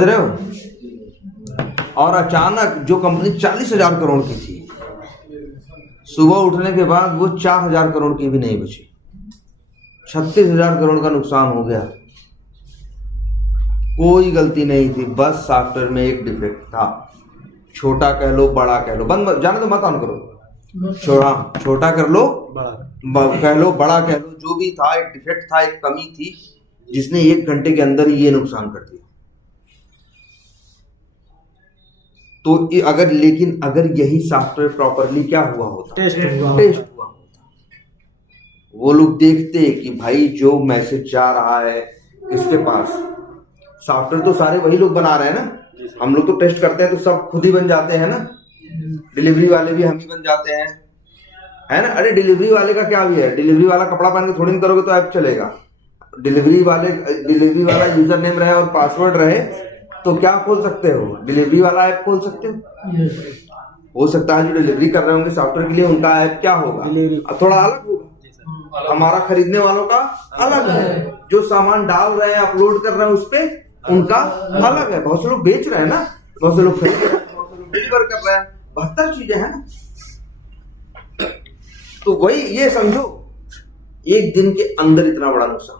रहे हो। और अचानक जो कंपनी 40,000 करोड़ की थी, सुबह उठने के बाद वो 4,000 करोड़ की भी नहीं बची, 36,000 करोड़ का नुकसान हो गया। कोई गलती नहीं थी, बस सॉफ्टवेयर में एक डिफेक्ट था। छोटा कह लो बड़ा कह लो, बंद जाने तो मत ऑन करो, छोटा कर लो कह लो बड़ा कह लो, जो भी था एक डिफेक्ट था, एक कमी थी जिसने 1 घंटे के अंदर ये नुकसान कर दिया। तो लेकिन यही सॉफ्टवेयर प्रॉपरली क्या हुआ होता, टेस्ट हुआ होता, वो लोग देखते कि भाई जो मैसेज जा रहा है किसके पास, सॉफ्टवेयर तो सारे वही लोग बना रहे हैं ना, हम लोग तो टेस्ट करते हैं तो सब खुद ही बन जाते हैं ना, डिलीवरी वाले भी हम ही बन जाते हैं, है ना। अरे डिलीवरी वाले का क्या भी है, डिलीवरी वाला कपड़ा पहन के थोड़ी ना करोगे तो ऐप चलेगा। डिलीवरी वाला यूजर नेम रहे और पासवर्ड रहे तो क्या खोल सकते हो, डिलीवरी वाला ऐप खोल सकते हो सकता है जो डिलीवरी कर रहे होंगे सॉफ्टवेयर के लिए उनका ऐप क्या होगा, अब थोड़ा अलग होगा, हमारा खरीदने वालों का अलग है, जो सामान डाल रहे हैं अपलोड कर रहे हैं उस पे उनका अलग है। बहुत से लोग बेच रहे हैं ना, बहुत से लोग खरीद रहे हैं, बहुत से लोग डिलीवर कर रहे हैं, 72 चीजें हैं ना। तो वही ये समझो, एक दिन के अंदर इतना बड़ा नुकसान,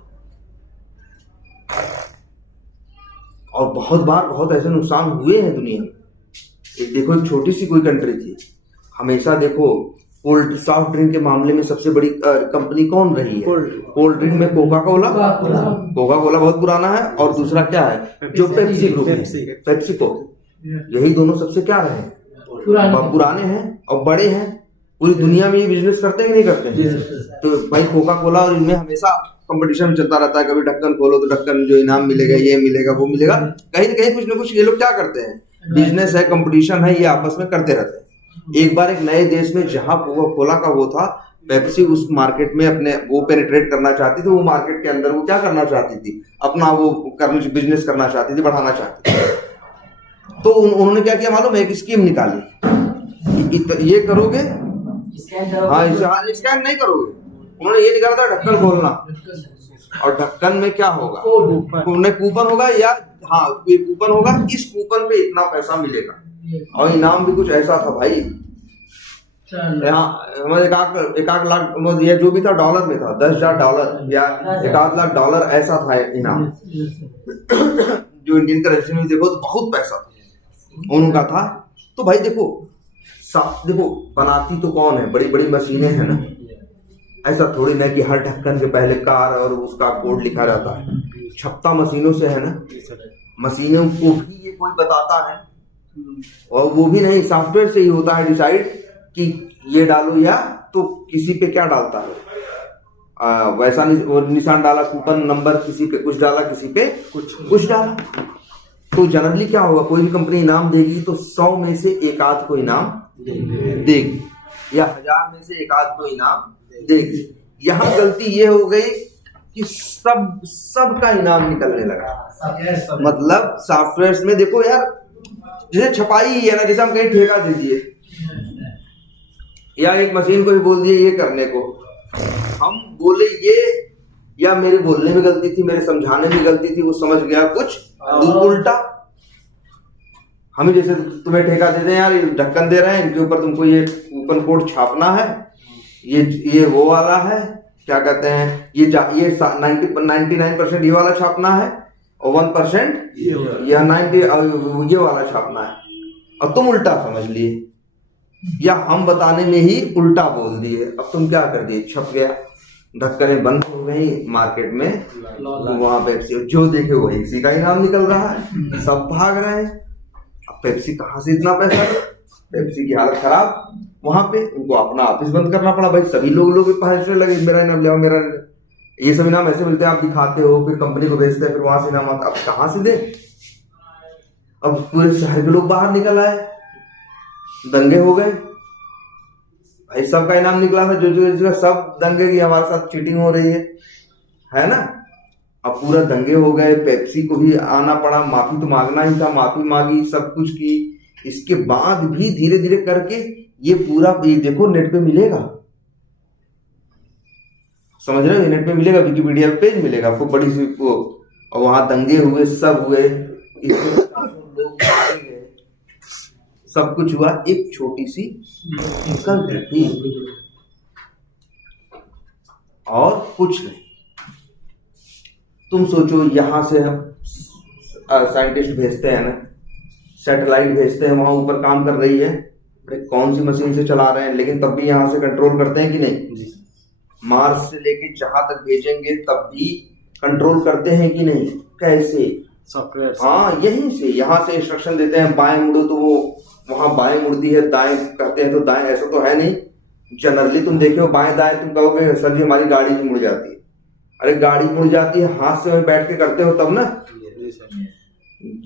और बहुत बार बहुत ऐसे नुकसान हुए हैं दुनिया में। एक देखो, एक छोटी सी कोई कंट्री थी, हमेशा देखो कोल्ड सॉफ्ट ड्रिंक के मामले में सबसे बड़ी कंपनी कौन रही है, कोल्ड ड्रिंक में कोका कोला बहुत पुराना है, और दूसरा क्या है जो पेप्सी ग्रुप है, पेप्सिको, यही दोनों सबसे क्या रहे, पुराने हैं और बड़े हैं। पूरी दुनिया में ये बिजनेस करते हैं कि नहीं करते हैं? तो भाई कोका कोला और इनमें हमेशा कंपटीशन चलता रहता है, कभी ढक्कन खोलो तो ढक्कन जो इनाम मिलेगा, ये मिलेगा वो मिलेगा, कहीं ना कहीं कुछ ना कुछ ये लोग क्या करते हैं, बिजनेस है, कंपटीशन है, ये आपस में करते रहते हैं। एक बार एक नए देश में जहां कोका कोला का वो था, पेप्सी उस मार्केट में अपने वो पेनिट्रेट करना चाहती थी, वो मार्केट के अंदर वो क्या करना चाहती थी, अपना वो बिजनेस करना चाहती थी, बढ़ाना चाहती थी। तो उन्होंने क्या किया मालूम है, एक स्कीम निकाली, ये करोगे, हाँ स्कैन नहीं करोगे, उन्होंने ये निकाला था ढक्कन खोलना, और ढक्कन में क्या होगा, कूपन होगा, या हाँ ये कूपन होगा, इस कूपन पे इतना पैसा मिलेगा, और इनाम भी कुछ ऐसा था भाई, यहाँ एक आध लाख या जो भी था डॉलर में था, $10,000 या $1,00,000 ऐसा था इनाम। जो इंडियन करेंसी में देखो तो बहुत पैसा उनका था। तो भाई देखो बनाती तो कौन है, बड़ी बड़ी मशीनें हैं ना, ऐसा थोड़ी ना कि हर ढक्कन के पहले कार और उसका कोड लिखा रहता है, छपता मशीनों से है ना, मशीनों को भी ये कोई बताता है, और वो भी नहीं, सॉफ्टवेयर से ही होता है डिसाइड कि ये डालो, या तो किसी पे क्या डालता है, वैसा निशान डाला, कूपन नंबर किसी पे कुछ डाला, किसी पे कुछ डाला। तो जनरली क्या होगा, कोई भी कंपनी इनाम देगी तो 100 में से एक आध को इनाम देगी, या 1000 में से एक आध को इनाम देगी। यहाँ गलती ये हो गई कि सबका इनाम निकलने लगा। मतलब सॉफ्टवेयर में देखो यार, जैसे छपाई ही है ना, जैसे हम कहीं ठेका दे दिए, या एक मशीन को ही बोल दिए ये करने को, हम बोले ये, या मेरे बोलने में गलती थी, मेरे समझाने में गलती थी, वो समझ गया कुछ उल्टा। हम जैसे तुम्हें ठेका देते हैं, यार ये ढक्कन दे रहे हैं, इनके ऊपर तुमको ये कूपन कोड छापना है, ये वो वाला है, क्या कहते हैं, ये 99% ये वाला छापना है, और 1% या 90 ये वाला छापना है, और तुम उल्टा समझ लिए, या हम बताने में ही उल्टा बोल दिए। अब तुम क्या कर दिए, छप गया, ढक्कनें बंद हो गई मार्केट में, वहां पेप्सी जो देखे वही इसी का इनाम निकल रहा है, सब भाग रहे हैं। अब पेप्सी कहाँ से इतना पैसा, पेप्सी की हालत खराब, वहां पे उनको अपना ऑफिस बंद करना पड़ा। भाई सभी लोग पहुंचने लगे, मेरा इनाम ले आओ, मेरा, ये सब इनाम ऐसे मिलते हैं, आप दिखाते हो, फिर कंपनी को भेजते हैं, फिर वहां से इनाम आता, अब कहां से दे। अब पूरे शहर के लोग बाहर निकल आए, दंगे हो गए भाई, सबका इनाम निकला था, जो सब दंगे की हमारे साथ चीटिंग हो रही है ना। अब पूरा दंगे हो गए, पेप्सी को भी आना पड़ा, माफी तो मांगना ही था, माफी मांगी, सब कुछ की। इसके बाद भी धीरे धीरे करके ये पूरा, ये देखो नेट पे मिलेगा, समझ रहे हो, नेट पे मिलेगा, विकिपीडिया पेज मिलेगा आपको बड़ी सी वो, और वहां दंगे हुए, सब हुए, इसमें सब कुछ हुआ एक छोटी सी गलती थी और कुछ नहीं। तुम सोचो, यहां से हम साइंटिस्ट भेजते हैं ना, सैटेलाइट भेजते हैं, वहां ऊपर काम कर रही है, कौन सी मशीन से चला रहे हैं, लेकिन तब भी यहां से कंट्रोल करते हैं कि नहीं? मार्स से लेके जहां तक भेजेंगे तब भी कंट्रोल करते हैं कि नहीं? कैसे? सॉफ्टवेयर। हाँ, यहीं से, यहाँ से इंस्ट्रक्शन देते हैं बाएं मुड़ो तो वो वहां बाएं मुड़ती है, दाएं करते हैं तो दाएं। ऐसा तो है नहीं, जनरली तुम देखो बाएं दाएं, तुम कहोगे सर जी हमारी गाड़ी ही मुड़ जाती है। अरे गाड़ी मुड़ जाती है, हाथ से बैठ के करते हो तब ना।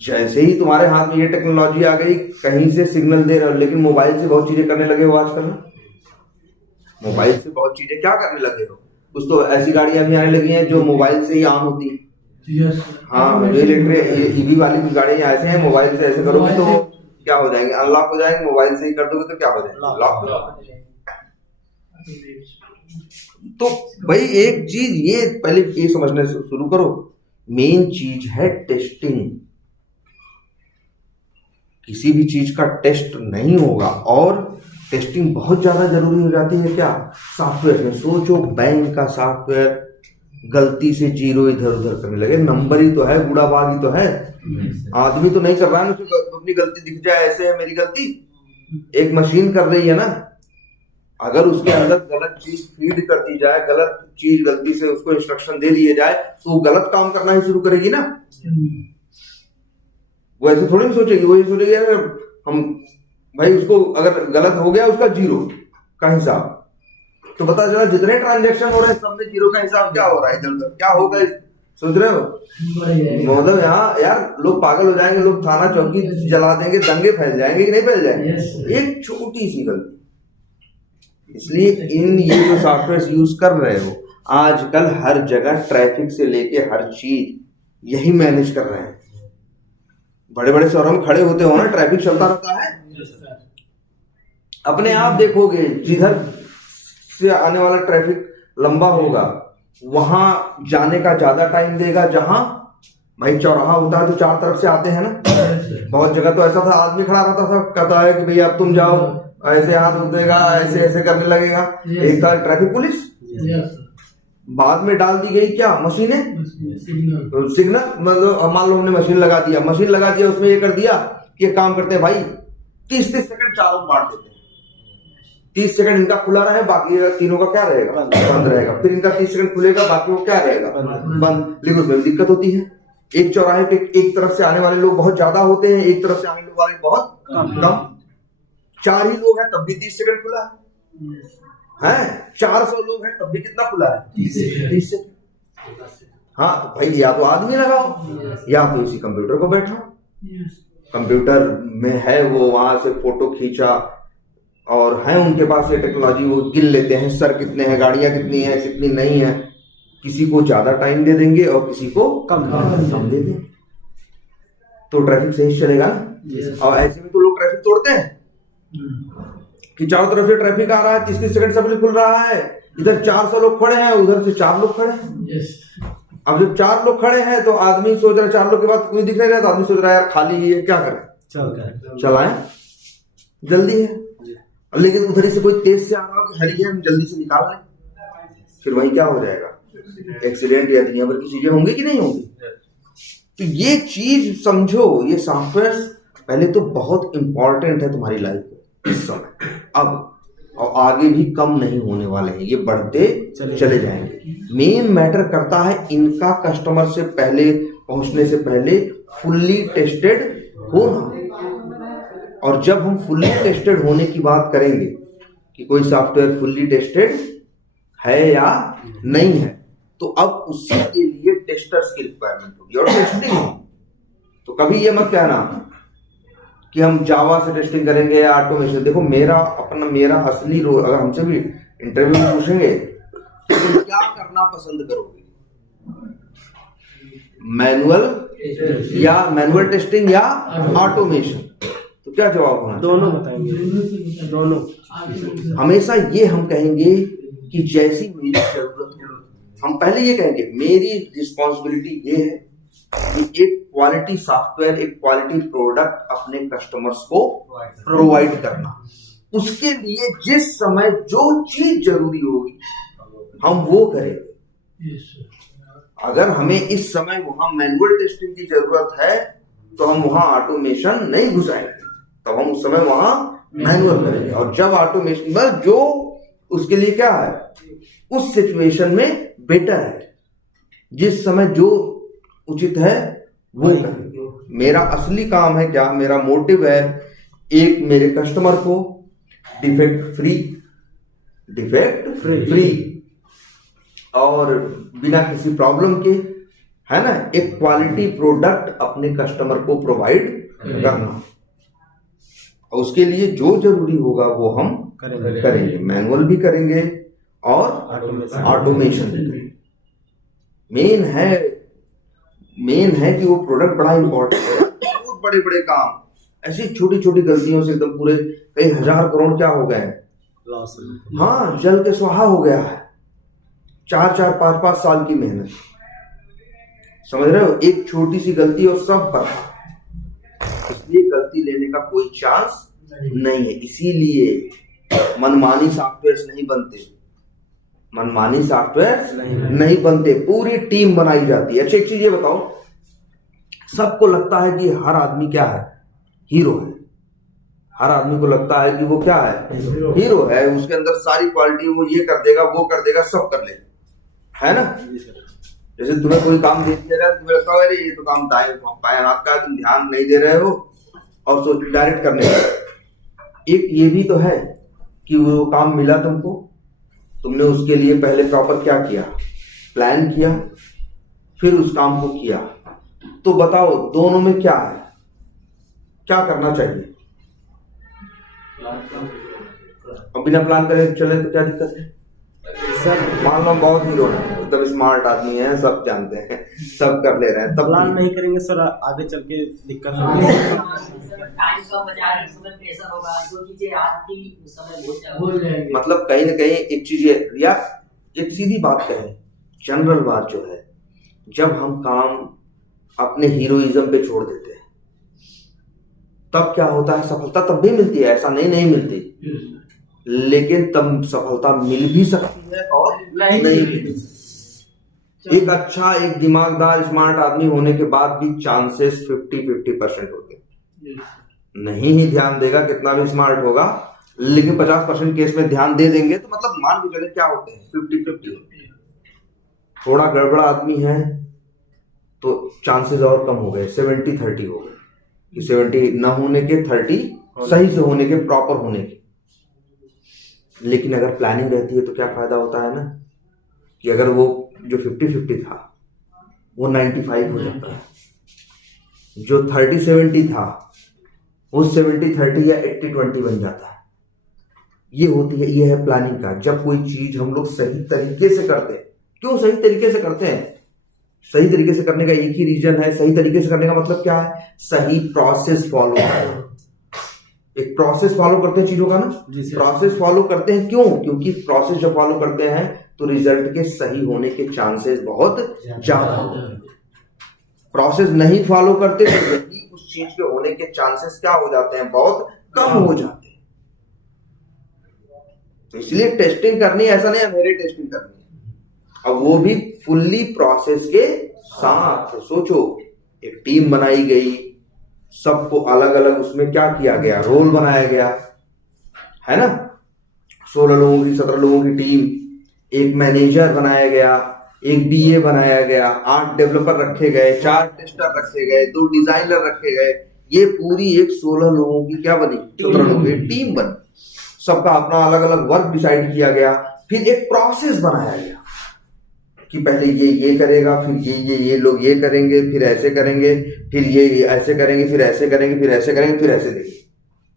जैसे ही तुम्हारे हाथ में ये टेक्नोलॉजी आ गई, कहीं से सिग्नल दे रहे हो, लेकिन मोबाइल से बहुत चीजें करने लगे हो आजकल। मोबाइल से बहुत चीजें क्या करने लगे हो? कुछ तो ऐसी गाड़ियां भी आने लगी हैं जो मोबाइल से ही ऑन होती है। हाँ, जो इलेक्ट्रिक ईवी वाली गाड़ियां ऐसे हैं, मोबाइल से ऐसे करोगे तो क्या हो जाएंगे? अनलॉक हो जाएंगे। मोबाइल से ही कर दोगे तो क्या हो जाएगा? लॉक। तो भाई एक चीज ये पहले ये समझने से शुरू करो, मेन चीज है टेस्टिंग। किसी भी चीज का टेस्ट नहीं होगा, और टेस्टिंग बहुत ज्यादा जरूरी हो जाती है क्या? सॉफ्टवेयर में। सोचो बैंक का सॉफ्टवेयर गलती से जीरो इधर उधर करने लगे, नंबर ही तो है, बूढ़ा बाग ही तो है, आदमी तो नहीं कर रहा है ना, अपनी गलती दिख जाए ऐसे है मेरी गलती। एक मशीन कर रही है ना, अगर उसके अंदर गलत चीज फीड कर दी जाए, गलत चीज गलती से उसको इंस्ट्रक्शन दे दिए जाए, तो वो गलत काम करना ही शुरू करेगी ना। वो ऐसे थोड़ी नहीं सोचेगी, वो ये सोचेगी यार हम भाई उसको अगर गलत हो गया उसका जीरो का हिसाब, तो पता चला जितने ट्रांजैक्शन हो रहे हैं सब में जीरो का हिसाब क्या हो रहा है, इधर उधर क्या होगा, सोच रहे हो? मतलब यहाँ यार लोग पागल हो जाएंगे, लोग थाना चौकी जला देंगे, दंगे फैल जाएंगे कि नहीं फैल जाएंगे? एक छोटी सी गलती। इसलिए इन ये जो सॉफ्टवेयर यूज कर रहे हो, आजकल हर जगह ट्रैफिक से लेके हर चीज यही मैनेज कर रहे हैं। बड़े बड़े शहरों में खड़े होते हो ना, ट्रैफिक चलता रहता है, अपने आप देखोगे जिधर से आने वाला ट्रैफिक लंबा होगा वहां जाने का ज्यादा टाइम देगा। जहां भाई चौराहा होता है तो चार तरफ से आते हैं ना, बहुत जगह तो ऐसा था आदमी खड़ा रहता था, कहता है कि भैया अब तुम जाओ, ऐसे हाथ उठेगा, ऐसे ऐसे करने लगेगा। एक था ट्रैफिक पुलिस, बाद में डाल दी गई क्या मशीनें, सिग्नल। मतलब मान लो हमने मशीन लगा दिया, उसमें ये कर दिया कि ये काम करते हैं भाई 30-30 सेकंड चारों बांट देते हैं, 30 सेकंड इनका खुला रहे, बाकी तीनों का क्या रहेगा? बंद रहेगा। फिर इनका 30 सेकंड खुलेगा, बाकी वो क्या रहेगा? बंद। लेकिन उसमें दिक्कत होती है, एक चौराहे पे एक तरफ से आने वाले लोग बहुत ज्यादा होते हैं, एक तरफ से आने वाले बहुत कम। 4 ही लोग हैं तब भी 30 सेकंड खुला है, 400 लोग हैं तब भी कितना खुला है? 30 सेकंड। हाँ तो भाई या तो आदमी लगाओ या तो इसी कंप्यूटर को बैठाओ। कंप्यूटर में है वो, वहां से फोटो खींचा, और है उनके पास ये टेक्नोलॉजी, वो गिन लेते हैं सर कितने हैं, गाड़ियां कितनी हैं, कितनी नहीं है। किसी को ज्यादा टाइम दे देंगे और किसी को कम दे देंगे, तो ट्रैफिक सही चलेगा ना। और ऐसे में तो लोग ट्रैफिक तोड़ते हैं कि चारों तरफ से ट्रैफिक आ रहा है, 30-30 सेकंड सब खुल रहा है, इधर 400 लोग खड़े हैं, उधर से 4 लोग खड़े हैं। अब जब 4 लोग खड़े हैं तो आदमी सोच रहा है, 4 लोग के बाद कोई दिख नहीं रहा, तो आदमी सोच रहा है यार खाली ही है, क्या करें, चलाएं, जल्दी है। लेकिन उधर से कोई तेज से आ रहा हो कि हरी है, हम जल्दी से निकाल लें, फिर वही क्या हो जाएगा? एक्सीडेंट या दुनिया भर की चीजें होंगी कि नहीं होंगी? तो ये चीज समझो, ये सॉफ्टवेयर पहले तो बहुत इंपॉर्टेंट है तुम्हारी लाइफ में इस समय, अब और आगे भी कम नहीं होने वाले हैं, ये बढ़ते चले जाएंगे। मेन मैटर करता है इनका कस्टमर से पहले पहुंचने से पहले फुल्ली टेस्टेड होना। और जब हम फुल्ली टेस्टेड होने की बात करेंगे कि कोई सॉफ्टवेयर फुल्ली टेस्टेड है या नहीं है, तो अब उसी के लिए टेस्टर्स की रिक्वायरमेंट होगी और टेस्टिंग होगी। तो कभी ये मत कहना कि हम जावा से टेस्टिंग करेंगे या ऑटोमेशन। देखो मेरा असली रोल, अगर हमसे भी इंटरव्यू में पूछेंगे तो तुम क्या करना पसंद करोगे, मैनुअल टेस्टिंग या ऑटोमेशन, तो क्या जवाब होना? दोनों बताएंगे, दोनों। हमेशा ये हम कहेंगे कि जैसी मेरी जरूरत है, हम पहले ये कहेंगे मेरी रिस्पॉन्सिबिलिटी ये है, कि एक क्वालिटी सॉफ्टवेयर, एक क्वालिटी प्रोडक्ट अपने कस्टमर्स को प्रोवाइड करना। उसके लिए जिस समय जो चीज जरूरी होगी हम वो करेंगे। अगर हमें इस समय वहां मैनुअल टेस्टिंग की जरूरत है तो हम वहां ऑटोमेशन नहीं घुसाएंगे, तब हम उस समय वहां मैनुअल करेंगे। और जब ऑटोमेशन जो उसके लिए क्या है, उस सिचुएशन में बेटर है, जिस समय जो उचित है वो करेंगे। मेरा असली काम है क्या, मेरा मोटिव है एक मेरे कस्टमर को डिफेक्ट फ्री और बिना किसी प्रॉब्लम के, है ना, एक क्वालिटी प्रोडक्ट अपने कस्टमर को प्रोवाइड करना। और उसके लिए जो जरूरी होगा वो हम करेंगे, मैनुअल भी करेंगे और ऑटोमेशन भी करेंगे। मेन है कि वो प्रोडक्ट बड़ा इंपॉर्टेंट है। बहुत बड़े बड़े काम ऐसी छोटी छोटी गलतियों से एकदम पूरे कई हजार करोड़ क्या हो गए हैं, हाँ, जल के स्वाहा हो गया है। 4-5 साल की मेहनत, समझ रहे हो, एक छोटी सी गलती और सब बर्बाद। इसलिए गलती लेने का कोई चांस नहीं है। इसीलिए मनमानी सॉफ्टवेयर नहीं बनते, मनमानी सॉफ्टवेयर नहीं बनते, पूरी टीम बनाई जाती है। अच्छा एक चीज ये बताओ, सबको लगता है कि हर आदमी क्या है, हीरो है। हर आदमी को लगता है कि वो क्या है, हीरो है, उसके अंदर सारी क्वालिटी, वो ये कर देगा, वो कर देगा, सब कर लेगा, है ना। जैसे तुम्हें कोई काम दे दिया जाए, तुम्हें लगता है अरे ये तो काम बाएं हाथ का, तुम ध्यान नहीं दे रहे हो और सोच डायरेक्ट करने लगे। एक ये भी तो है कि वो काम मिला तुमको, तुमने उसके लिए पहले प्रॉपर क्या किया, प्लान किया, फिर उस काम को किया। तो बताओ दोनों में क्या है, क्या करना चाहिए? अब बिना प्लान करे चले तो क्या दिक्कत है? सर मान लो बहुत हीरो है, एकदम स्मार्ट आदमी है, सब जानते हैं, सब कर ले रहे हैं, तब प्लान नहीं करेंगे सर, आगे चल के दिक्कत होगी। मतलब कहीं ना कहीं एक चीज या एक सीधी बात कहें, जनरल बात जो है, जब हम काम अपने हीरोइज्म पे छोड़ देते हैं तब क्या होता है, सफलता तब भी मिलती है, ऐसा नहीं मिलती, लेकिन तब सफलता मिल भी सकती है और नहीं मिल सकती। एक अच्छा, एक दिमागदार स्मार्ट आदमी होने के बाद भी चांसेस 50-50% होते हैं। नहीं ही ध्यान देगा, कितना भी स्मार्ट होगा, लेकिन 50% केस में ध्यान दे देंगे तो मतलब मान के चले क्या होते हैं, 50-50 होते हैं। थोड़ा गड़बड़ा आदमी है तो चांसेस और कम हो गए, 70-30 हो गए, कि 70 न होने के 30 सही से होने के, प्रॉपर होने के। लेकिन अगर प्लानिंग रहती है तो क्या फायदा होता है ना, कि अगर वो जो 50-50 था वो 95 हो जाता है, जो 30-70 था वो 70-30 या 80-20 बन जाता है। ये होती है, ये है प्लानिंग का। जब कोई चीज हम लोग सही तरीके से करते हैं, क्यों सही तरीके से करते हैं, सही तरीके से करने का एक ही रीजन है। सही तरीके से करने का मतलब क्या है, सही प्रोसेस फॉलो करना। एक प्रोसेस फॉलो करते हैं चीजों का ना, प्रोसेस फॉलो करते हैं, क्यों? क्योंकि प्रोसेस जब फॉलो करते हैं तो रिजल्ट के सही होने के चांसेस बहुत ज्यादा होते हैं। प्रोसेस नहीं फॉलो करते तो यही उस चीज के होने के चांसेस क्या हो जाते हैं, बहुत कम हो जाते हैं। तो इसलिए टेस्टिंग करनी, ऐसा नहीं मेरे टेस्टिंग करनी है, अब वो भी फुल्ली प्रोसेस के साथ। सोचो एक टीम बनाई गई, सबको अलग अलग उसमें क्या किया गया, रोल बनाया गया, है ना। 16 लोगों की, 17 लोगों की टीम, एक मैनेजर बनाया गया, एक बीए बनाया गया, 8 डेवलपर रखे गए, 4 टेस्टर रखे गए, 2 डिजाइनर रखे गए। ये पूरी एक 16 लोगों की क्या बनी, 17 लोगों की टीम बनी। सबका अपना अलग अलग वर्क डिसाइड किया गया, फिर एक प्रोसेस बनाया गया कि पहले ये करेगा, फिर ये लोग ये करेंगे, फिर ऐसे करेंगे, फिर ये ऐसे करेंगे, फिर ऐसे करेंगे, फिर ऐसे करेंगे, फिर ऐसे देंगे।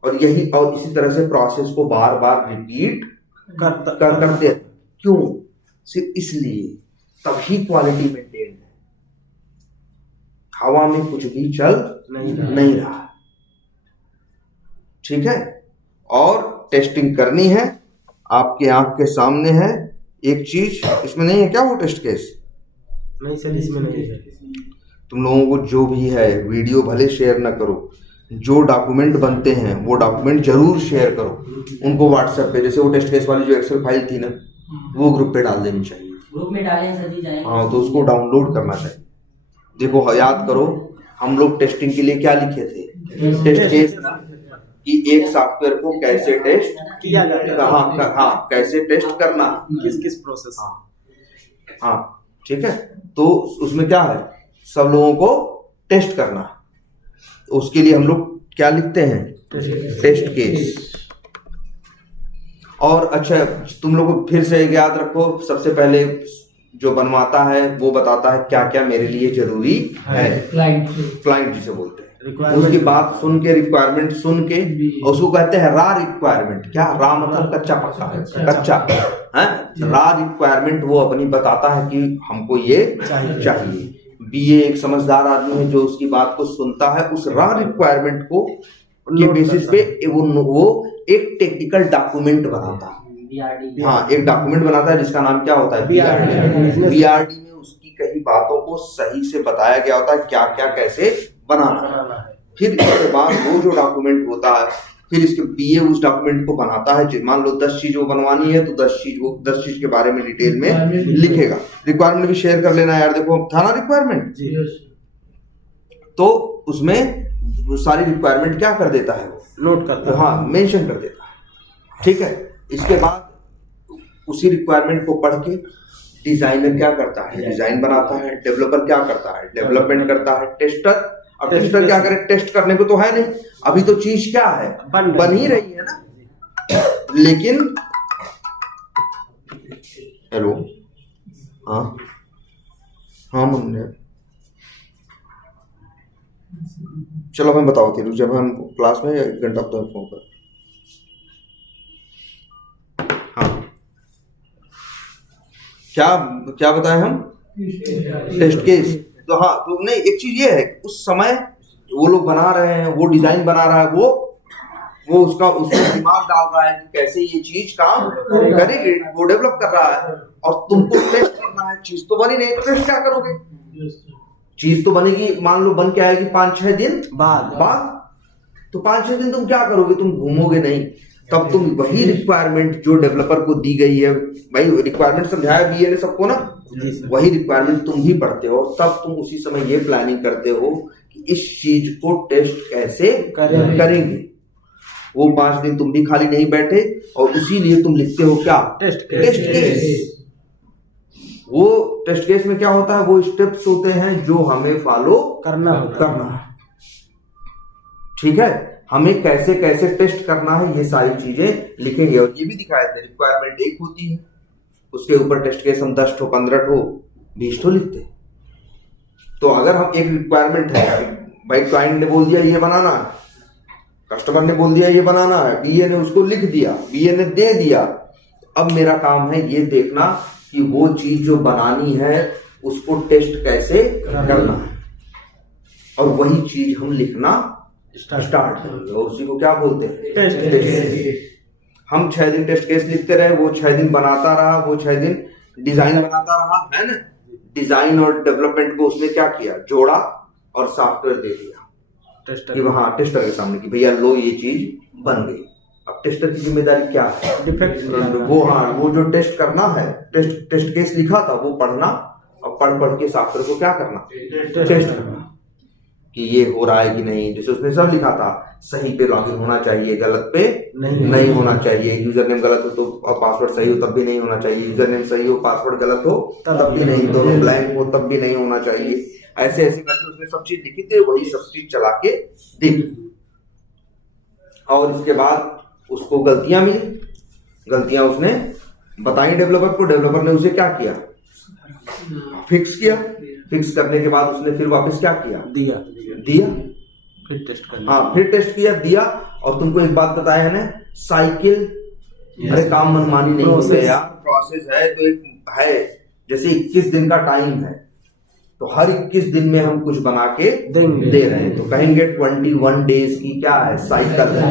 और यही, और इसी तरह से प्रोसेस को बार बार रिपीट करते हैं। क्यों? सिर्फ इसलिए, तभी क्वालिटी मेंटेन है। हवा में कुछ भी चल नहीं रहा, ठीक है। और टेस्टिंग करनी है, आपके आंख के सामने है। एक चीज इसमें नहीं है क्या, वो टेस्ट केस नहीं सर, इसमें नहीं है। तुम लोगों को जो भी है वीडियो भले शेयर ना करो, जो डॉक्यूमेंट बनते हैं वो डॉक्यूमेंट जरूर शेयर करो उनको व्हाट्सएप पे। जैसे वो टेस्ट केस वाली जो एक्सेल फाइल थी ना, वो ग्रुप पे डाल देनी चाहिए, ग्रुप में डालें सर जी जाएंगे। हाँ, तो उसको डाउनलोड करना चाहिए। देखो याद करो, हम लोग टेस्टिंग के लिए क्या लिखे थे, टेस्ट केस कि एक सॉफ्टवेयर को कैसे टेस्ट किया जाएगा, हाँ कैसे टेस्ट करना, किस किस प्रोसेस। हाँ ठीक है। तो उसमें क्या है, सब लोगों को टेस्ट करना, उसके लिए हम लोग क्या लिखते हैं, टेस्ट केस। और अच्छा तुम लोग फिर से याद रखो, सबसे पहले जो बनवाता है वो बताता है क्या क्या मेरे लिए जरूरी है, क्लाइंट जिसे बोलते हैं। उसकी बात सुन के, रिक्वायरमेंट सुन के, और उसको कहते हैं रा रिक्वायरमेंट। क्या रा मतलब कच्चा पक्का है, कच्चा है। रा रिक्वायरमेंट वो अपनी बताता है कि हमको ये चाहिए। बीए एक समझदार आदमी है जो उसकी बात को सुनता है, उस रा रिक्वायरमेंट को के बेसिस पे वो एक टेक्निकल डॉक्यूमेंट बनाता है। हाँ, एक डॉक्यूमेंट बनाता है जिसका नाम क्या होता है, बीआरडी। बीआरडी में उसकी कई बातों को सही से बताया गया होता है, क्या क्या कैसे बनाना है। फिर इसके बाद वो जो डॉक्यूमेंट होता है, फिर इसके बीए उस डॉक्यूमेंट को बनाता है। मान लो 10 चीज वो बनवानी है, तो 10 चीज के बारे में डिटेल में लिखेगा। रिक्वायरमेंट भी शेयर कर लेना यार, देखो था ना रिक्वायरमेंट, तो उसमें वो सारी रिक्वायरमेंट क्या कर देता है, नोट करता है, हाँ मेंशन कर देता है। ठीक है, इसके बाद उसी रिक्वायरमेंट को पढ़ के डिजाइनर क्या करता है, डिजाइन बनाता है। डेवलपर क्या करता है, डेवलपमेंट करता है। टेस्टर, अब टेस्टर क्या करे, टेस्ट करने को तो है नहीं, अभी तो चीज क्या है, बन ही रही है ना। लेकिन हेलो, हाँ हाँ मुन्ने, चलो मैं बताओ थे, जब हम क्लास में 1 घंटा तो फोन कर। हाँ क्या बताएं हम, टेस्ट केस। तो हाँ, तो नहीं, एक चीज ये है, उस समय वो लोग बना रहे हैं, वो डिजाइन बना रहा है, वो उसमें दिमाग डाल रहा है कि कैसे ये चीज काम करेगी, वो डेवलप कर रहा है। और तुमको टेस्ट करना है, चीज तो बनी नहीं, तो टेस्ट क्या करोगे, चीज तो बनेगी, मान लो बन के आएगी 5-6 दिन बाद, तो 5-6 दिन तुम क्या करोगे, तुम घूमोगे नहीं। तब तुम वही रिक्वायरमेंट जो डेवलपर को दी गई है, भाई रिक्वायरमेंट समझाया बीए ने सबको ना, वही रिक्वायरमेंट तुम भी पढ़ते हो, तब तुम उसी समय ये प्लानिंग करते हो कि इस चीज को टेस्ट कैसे करेंगे। वो 5 दिन तुम भी खाली नहीं बैठे, और इसीलिए तुम लिखते हो क्या, टेस्ट केस। वो टेस्ट केस में क्या होता है, वो स्टेप्स होते हैं जो हमें फॉलो करना है। ठीक है, हमें कैसे कैसे टेस्ट करना है, ये सारी चीजें लिखेंगे। और ये भी दिखाए थे, रिक्वायरमेंट 1 होती है, उसके ऊपर टेस्ट केस हम 10 ठो, 15 ठो, 20 ठो लिखते हैं। तो अगर हम एक रिक्वायरमेंट है, भाई क्लाइंट ने बोल दिया ये बनाना है, कस्टमर ने बोल दिया ये बनाना है, बीए ने उसको लिख दिया, बीए ने दे दिया। अब मेरा काम है ये देखना कि वो चीज जो बनानी है उसको टेस्ट कैसे करना है, और वही चीज हम लिखना स्टार्ट करेंगे। और उसी को क्या बोलते हैं, टेस्ट केस। हम 6 दिन टेस्ट केस लिखते रहे, वो 6 दिन बनाता रहा, वो 6 दिन डिजाइन बनाता रहा, है ना। डिजाइन और डेवलपमेंट को उसने क्या किया, जोड़ा और सॉफ्टवेयर दे दिया कि वहां टेस्टर के सामने कि भैया लो ये चीज बन गई। अब टेस्टर की जिम्मेदारी क्या है, डिफेक्ट वो जो टेस्ट करना है, टेस्ट केस लिखा था वो पढ़ना, और पढ़ के सॉफ्टवेयर को क्या करना, टेस्ट करना कि ये हो रहा है कि नहीं। जैसे उसने सब लिखा था, सही पे लॉगिन होना चाहिए, गलत पे नहीं होना चाहिए, यूजर नेम गलत हो तो और पासवर्ड सही हो तब भी नहीं होना चाहिए, यूजर नेम सही हो पासवर्ड गलत हो तब भी नहीं, दोनों ब्लैंक हो तब भी नहीं होना चाहिए। ऐसे करके उसने सब चीज लिखी थी, वही सब चीज चला के दी। और इसके बाद उसको गलतियां मिली, गलतियां उसने बताई डेवलपर को, डेवलपर ने उसे क्या किया, फिक्स किया। फिक्स करने के बाद उसने फिर वापस क्या किया, दिया फिर टेस्ट कर, हाँ फिर टेस्ट किया, दिया। और तुमको एक बात बताया है ना, साइकिल, अरे काम मनमानी नहीं होते यार, प्रोसेस है। तो एक है, जैसे 21 दिन का टाइम है, तो हर 21 दिन में हम कुछ बना के दे रहे हैं, तो कहेंगे 21 डेज की क्या है, साइकिल है,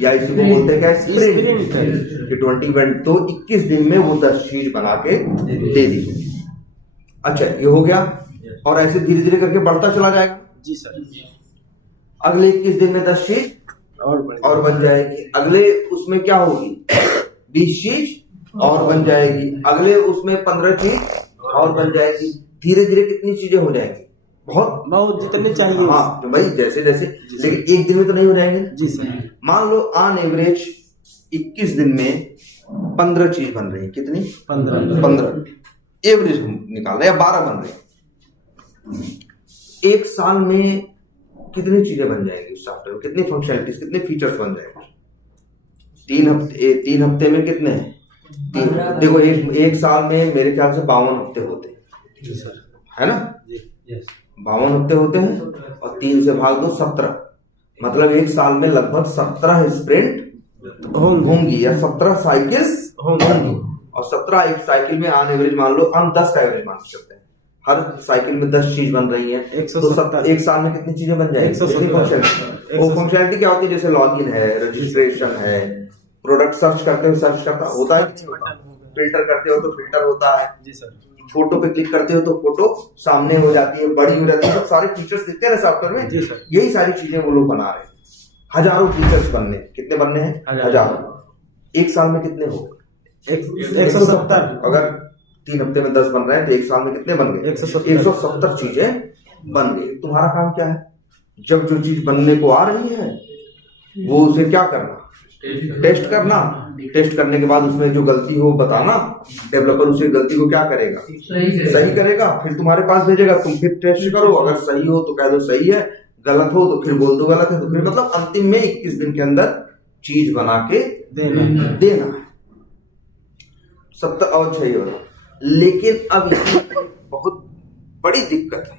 या इसी को बोलते हैं क्या, स्प्रिंट। 21, तो 21 दिन में वो 10 चीज बना के दे दी। अच्छा ये हो गया। और ऐसे धीरे धीरे करके बढ़ता चला जाएगा। जी सर। अगले 21 दिन में 10 चीज और बन जाएगी। अगले उसमें क्या होगी, 20 चीज और बन जाएगी। अगले उसमें 15 चीज और बन जाएगी। धीरे धीरे कितनी चीजें हो जाएंगी, बहुत जितने चाहिए। हाँ, तो भाई जैसे जैसे, लेकिन एक दिन में तो नहीं हो जाएंगे। जी सर। मान लो ऑन एवरेज 21 दिन में 15 चीज बन रही है। कितनी? 15 एवरेज निकाल रहे हैं, या 12 बन रही है। एक साल में कितनी चीजें बन जाएंगी उस सॉफ्टवेयर में, कितनी फंक्शनलिटीज, कितने फीचर्स बन जाएंगे? 3 हफ्ते में कितने हैं? 3। देखो एक साल में मेरे ख्याल से 52 हफ्ते होते हैं, है ना? 52 हफ्ते होते हैं और 3 से भाग दो 17, मतलब एक साल में लगभग 17 स्प्रिंट होंगी या 17 साइकिल्स होंगी। और 17 एक साइकिल में ऑन एवरेज मान लो हम 10 का एवरेज मान सकते हैं, हर साइकिल में 10 चीज बन रही है, तो एक साल में कितनी चीजें बन जाएंगी? वो फंक्शनलिटी क्या होती है? जैसे लॉगिन है, रजिस्ट्रेशन है, प्रोडक्ट सर्च करते हो, सर्च करता होता है, फिल्टर करते हो तो फिल्टर होता है, जी सर। फोटो पे क्लिक करते हो तो फोटो सामने हो जाती है, बड़ी हो जाती है, सब सारे फीचर्स दिखते हैं ना सॉफ्टवेयर में। जी सर। यही सारी चीजें वो लोग बना रहे हैं। हजारों फीचर्स बनने, कितने बनने हैं? हजारों। एक साल में कितने हो गए? 170। अगर 3 हफ्ते में 10 बन रहे हैं तो एक साल में कितने बन गए? 170 चीजें बन गई। तुम्हारा काम क्या है? जब जो चीज बनने को आ रही है वो उसे क्या करना? टेस्ट करना। टेस्ट करने के बाद उसमें जो गलती हो बताना, डेवलपर उसे गलती को क्या करेगा? सही करेगा, फिर तुम्हारे पास भेजेगा, तुम फिर टेस्ट करो। अगर सही हो तो कह दो सही है, गलत हो तो फिर बोल दो गलत है। तो फिर मतलब अंतिम में 21 दिन के अंदर चीज बना के देना है। 70 और चाहिए बताओ। लेकिन अब इसमें बहुत बड़ी दिक्कत है,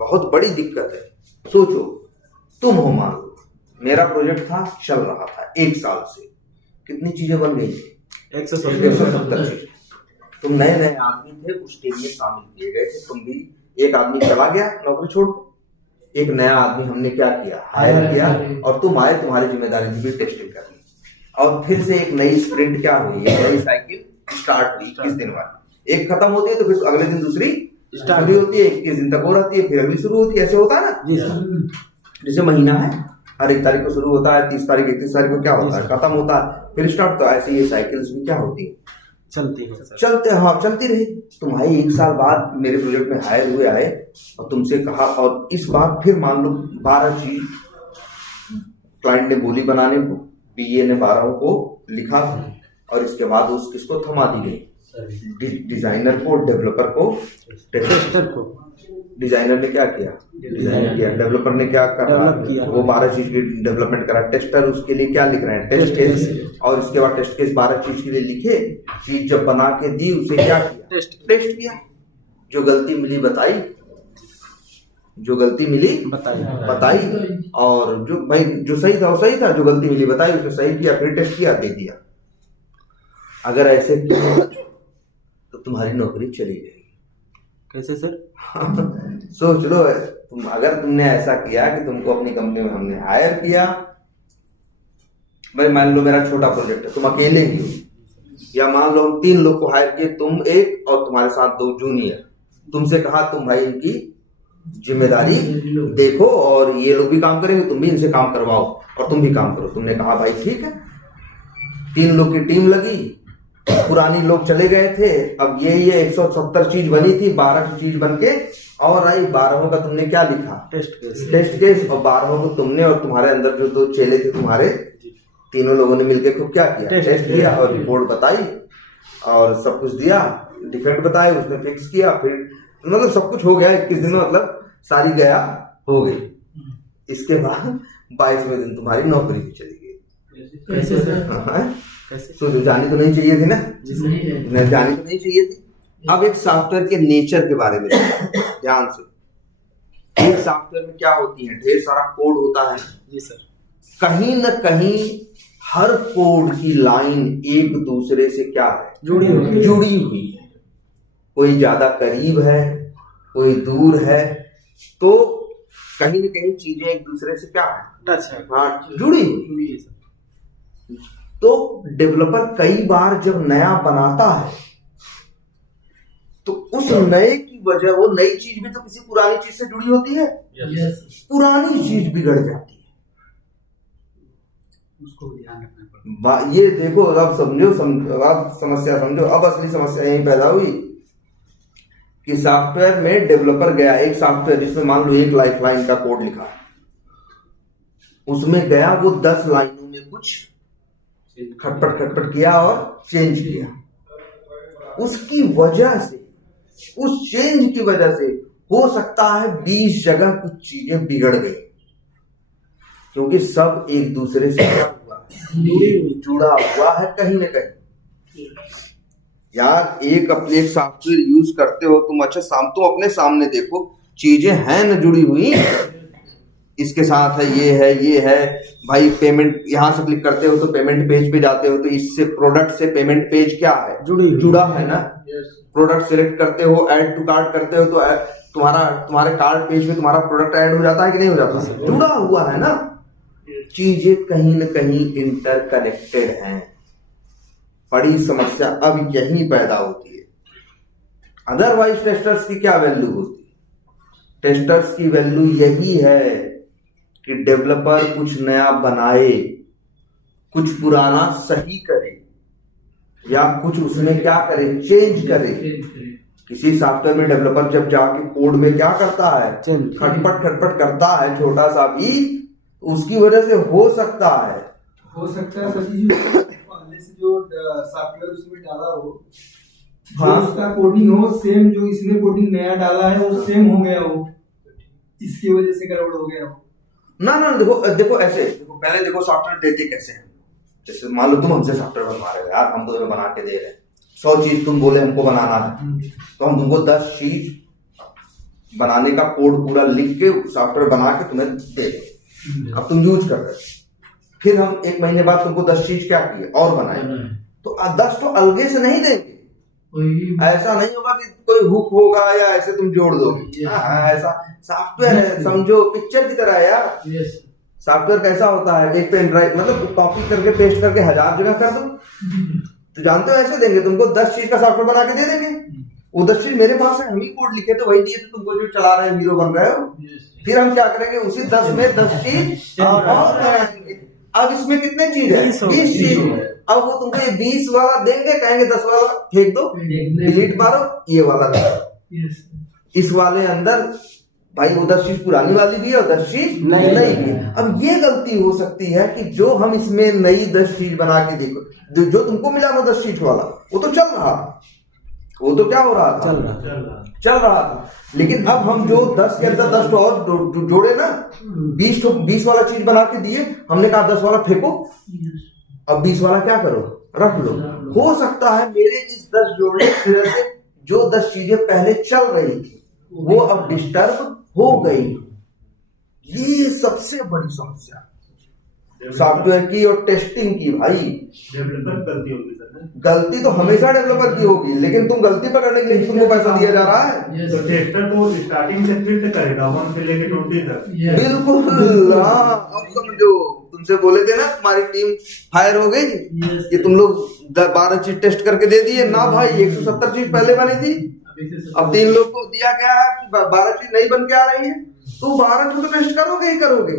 बहुत बड़ी दिक्कत है। सोचो, तुम हो, मान लो मेरा प्रोजेक्ट था, चल रहा था 1 साल से, कितनी चीजें बन गई थी? 170 चीजें। तुम नए नए आदमी थे, उस टीम में शामिल किए गए थे, तुम भी। एक आदमी चला गया नौकरी छोड़, एक नया आदमी हमने क्या किया? हायर किया, और तुम आए, तुम्हारी जिम्मेदारी थी टेस्टिंग करनी। और फिर से एक नई स्प्रिंट क्या हुई, एक नई साइकिल स्टार्ट हुई 21 दिन बाद। एक खत्म होती है तो फिर अगले दिन दूसरी स्टार्ट होती है, 21 दिन तक हो रहती है, फिर अगली शुरू होती है। ऐसे होता है ना? जैसे महीना है, हर 1 तारीख को शुरू होता है, 30 तारीख 31 तारीख को क्या होता है? खत्म होता है, फिर स्टार्ट। तो ऐसे ये साइकिल्स भी क्या होती है? चलती रही। तुम्हारी 1 साल बाद मेरे प्रोजेक्ट में हायर हुए आए और तुमसे कहा, और इस बार फिर मान लो 12 चीज क्लाइंट ने बोली बनाने को, पीए ने 12 को लिखा, और इसके बाद उस किसको थमा दी गई? डिजाइनर को, डेवलपर को, टेस्टर को। डिजाइनर ने क्या किया? डिजाइन किया। डेवलपर ने क्या करा? वो 12 चीज की डेवलपमेंट करा। टेस्टर उसके लिए क्या लिख रहे हैं? Test case. और इसके बाद टेस्ट केस 12 चीज के लिए लिखे, चीज जब बना के दी, उसे क्या किया? टेस्ट किया। जो गलती मिली बताई, जो गलती मिली बताई, और जो भाई जो सही था वो सही था, जो गलती मिली बताई, उसने सही किया, फिर टेस्ट किया, दे दिया। अगर ऐसे किया तो तुम्हारी नौकरी चली जाएगी। कैसे सर? सोच लो, अगर तुमने ऐसा किया कि तुमको अपनी कंपनी में हमने हायर किया, भाई मान लो मेरा छोटा प्रोजेक्ट है, तुम अकेले ही हो, या मान लो हम 3 लोग को हायर किए, तुम एक और तुम्हारे साथ 2 जूनियर, तुमसे कहा तुम भाई इनकी जिम्मेदारी देखो और ये लोग भी काम करेंगे, तुम भी इनसे काम करवाओ और तुम भी काम करो। तुमने कहा भाई ठीक है। 3 लोग की टीम लगी, पुरानी लोग चले गए थे, अब ये 170 चीज बनी थी, 12 की चीज बनके और आई। 12 का तुमने क्या लिखा? Test case. और 12 को तुमने और तुम्हारे अंदर जो 2 चेले थे तुम्हारे, तीनों लोगों ने मिलकर खूब क्या किया? टेस्ट किया और रिपोर्ट बताई और सब कुछ दिया, डिफेक्ट बताए, उसने फिक्स किया, फिर मतलब सब कुछ हो गया 21 दिन में, मतलब सारी गया हो गई। इसके बाद 22वें दिन तुम्हारी नौकरी भी चली गई। कैसे सर? कैसे? तो जो जानी तो नहीं चाहिए थी ना? नहीं जानी तो नहीं चाहिए थी। अब एक सॉफ्टवेयर के नेचर के बारे में ध्यान से। एक सॉफ्टवेयर में क्या होती है? ढेर सारा कोड होता है। जी सर। कहीं न कहीं हर कोड की लाइन एक दूसरे से क्या है? जुड़ी हुई है। कोई ज्यादा करीब है, कोई दूर है, तो कहीं न कहीं चीजें एक दूसरे से क्या है? टच है। हाँ, जुड़ी हुई है। तो डेवलपर कई बार जब नया बनाता है तो उस नए की वजह, वो नई चीज भी तो किसी पुरानी चीज से जुड़ी होती है। पुरानी चीज बिगड़ जाती है, उसको ध्यान रखना पड़ता है। ये देखो, अब समझो, अब समस्या समझो। अब असली समस्या यही पैदा हुई कि सॉफ्टवेयर में डेवलपर गया, एक सॉफ्टवेयर जिसमें मान लो 1 लाइफलाइन का कोड लिखा है, उसमें गया, वो 10 लाइनों में कुछ खटपट किया और चेंज किया। उसकी वजह से, उस चेंज की वजह से हो सकता है 20 जगह कुछ चीजें बिगड़ गई, क्योंकि सब एक दूसरे से जुड़ा हुआ है कहीं ना कहीं। यार एक सॉफ्टवेयर यूज करते हो तुम, अच्छा तुम अपने सामने देखो, चीजें हैं न जुड़ी हुई, इसके साथ है, ये है भाई। पेमेंट यहां से क्लिक करते हो तो पेमेंट पेज पे जाते हो, तो इससे प्रोडक्ट से पेमेंट पेज क्या है, जुड़ा है ना। प्रोडक्ट सिलेक्ट करते हो, ऐड टू कार्ट करते हो, तो तुम्हारे कार्ट पेज में तुम्हारा प्रोडक्ट ऐड हो जाता है कि नहीं हो जाता, जुड़ा हुआ है ना। चीजें कहीं न कहीं इंटरकनेक्टेड हैं। बड़ी समस्या अब यही पैदा होती है। अदरवाइज टेस्टर्स की क्या वैल्यू होती है? टेस्टर्स की वैल्यू यही है कि डेवलपर कुछ नया बनाए, कुछ पुराना सही करे, या कुछ उसमें क्या करे, चेंज करे। किसी सॉफ्टवेयर में डेवलपर जब जाके कोड में क्या करता है, खटपट करता है छोटा सा भी, उसकी वजह से हो सकता है सभी पहले से जो सॉफ्टवेयर उसमें डाला हो, हाँ, उसका कोडिंग हो सेम, जो इसने कोडिंग नया डाला है वो सेम हो गया हो, इसकी वजह से गड़बड़ हो गया हो। ना देखो ऐसे देखो, पहले देखो सॉफ्टवेयर देते कैसे हैं। जैसे मान लो तुम हमसे सॉफ्टवेयर बनवा रहे हो, यार हम तुम्हें बना के दे रहे हैं, 100 चीज तुम बोले हमको बनाना है, तो हम तुमको 10 चीज बनाने का कोड पूरा लिख के सॉफ्टवेयर बना के तुम्हें दे दें। अब तुम यूज कर रहे हो, फिर हम 1 महीने बाद तुमको 10 चीज क्या किए और बनाए, तो 10 तो अलगे से नहीं देंगे। ऐसा नहीं होगा कि कोई हुक होगा या ऐसे तुम जोड़ दोगे, ऐसा सॉफ्टवेयर है, समझो पिक्चर की तरह है यार। सॉफ्टवेयर कैसा होता है, एक पेन ड्राइव मतलब कॉपी करके पेस्ट करके 1000 जगह कर दो, तो जानते हो ऐसे देंगे तुमको, 10 चीज का सॉफ्टवेयर बना के दे देंगे। वो 10 चीज मेरे पास है, हम ही कोड लिखे तो वही दिए थे तुमको, जो चला रहे हैं, हीरो बन रहे हो। फिर हम क्या करेंगे, उसी 10 में 10 चीज और बनाएंगे। अब इसमें कितने चीज है, 20 चीज। अब वो तुमको ये 20 वाला देंगे, कहेंगे 10 वाला फेंक दो, डिलीट मारो, ये वाला लगाओ। इस वाले अंदर भाई वो 10 चीज पुरानी वाली भी है और 10 चीज नई भी है। अब ये गलती हो सकती है कि जो हम इसमें नई 10 चीज बना के देखो, जो तुमको मिला वो 10 चीज वाला, वो तो चल रहा था, वो तो क्या हो रहा था, चल रहा था। लेकिन अब हम जो 10 के अंदर 10 और जोड़े ना, 20 वाला चीज बना के दिए, हमने कहा 10 वाला फेंको, अब 20 वाला क्या करो, रख लो। हो सकता है मेरे इस 10 जोड़ने की वजह से जो 10 चीजें पहले चल रही थी वो अब डिस्टर्ब हो गई। ये सबसे बड़ी समस्या सॉफ्टवेयर की और टेस्टिंग की। भाई डेवलपर गलती होगी सर, गलती तो हमेशा डेवलपर की होगी, लेकिन तुम गलती पकड़ने के लिए तुमको पैसा दिया जा रहा है। तो टेस्टर को स्टार्टिंग से फिर करेगा 1 से लेके 20 तक। बिल्कुल, हाँ। अब समझो, तुमसे बोले थे ना तुम्हारी टीम फायर हो गई कि तुम लोग 12 चीज टेस्ट करके दे दिए ना। भाई 170 चीज पहले बनी थी, अब 3 लोग को दिया गया है कि 12 चीज नहीं बन के आ रही है, तो 12 को तो टेस्ट करोगे ही करोगे।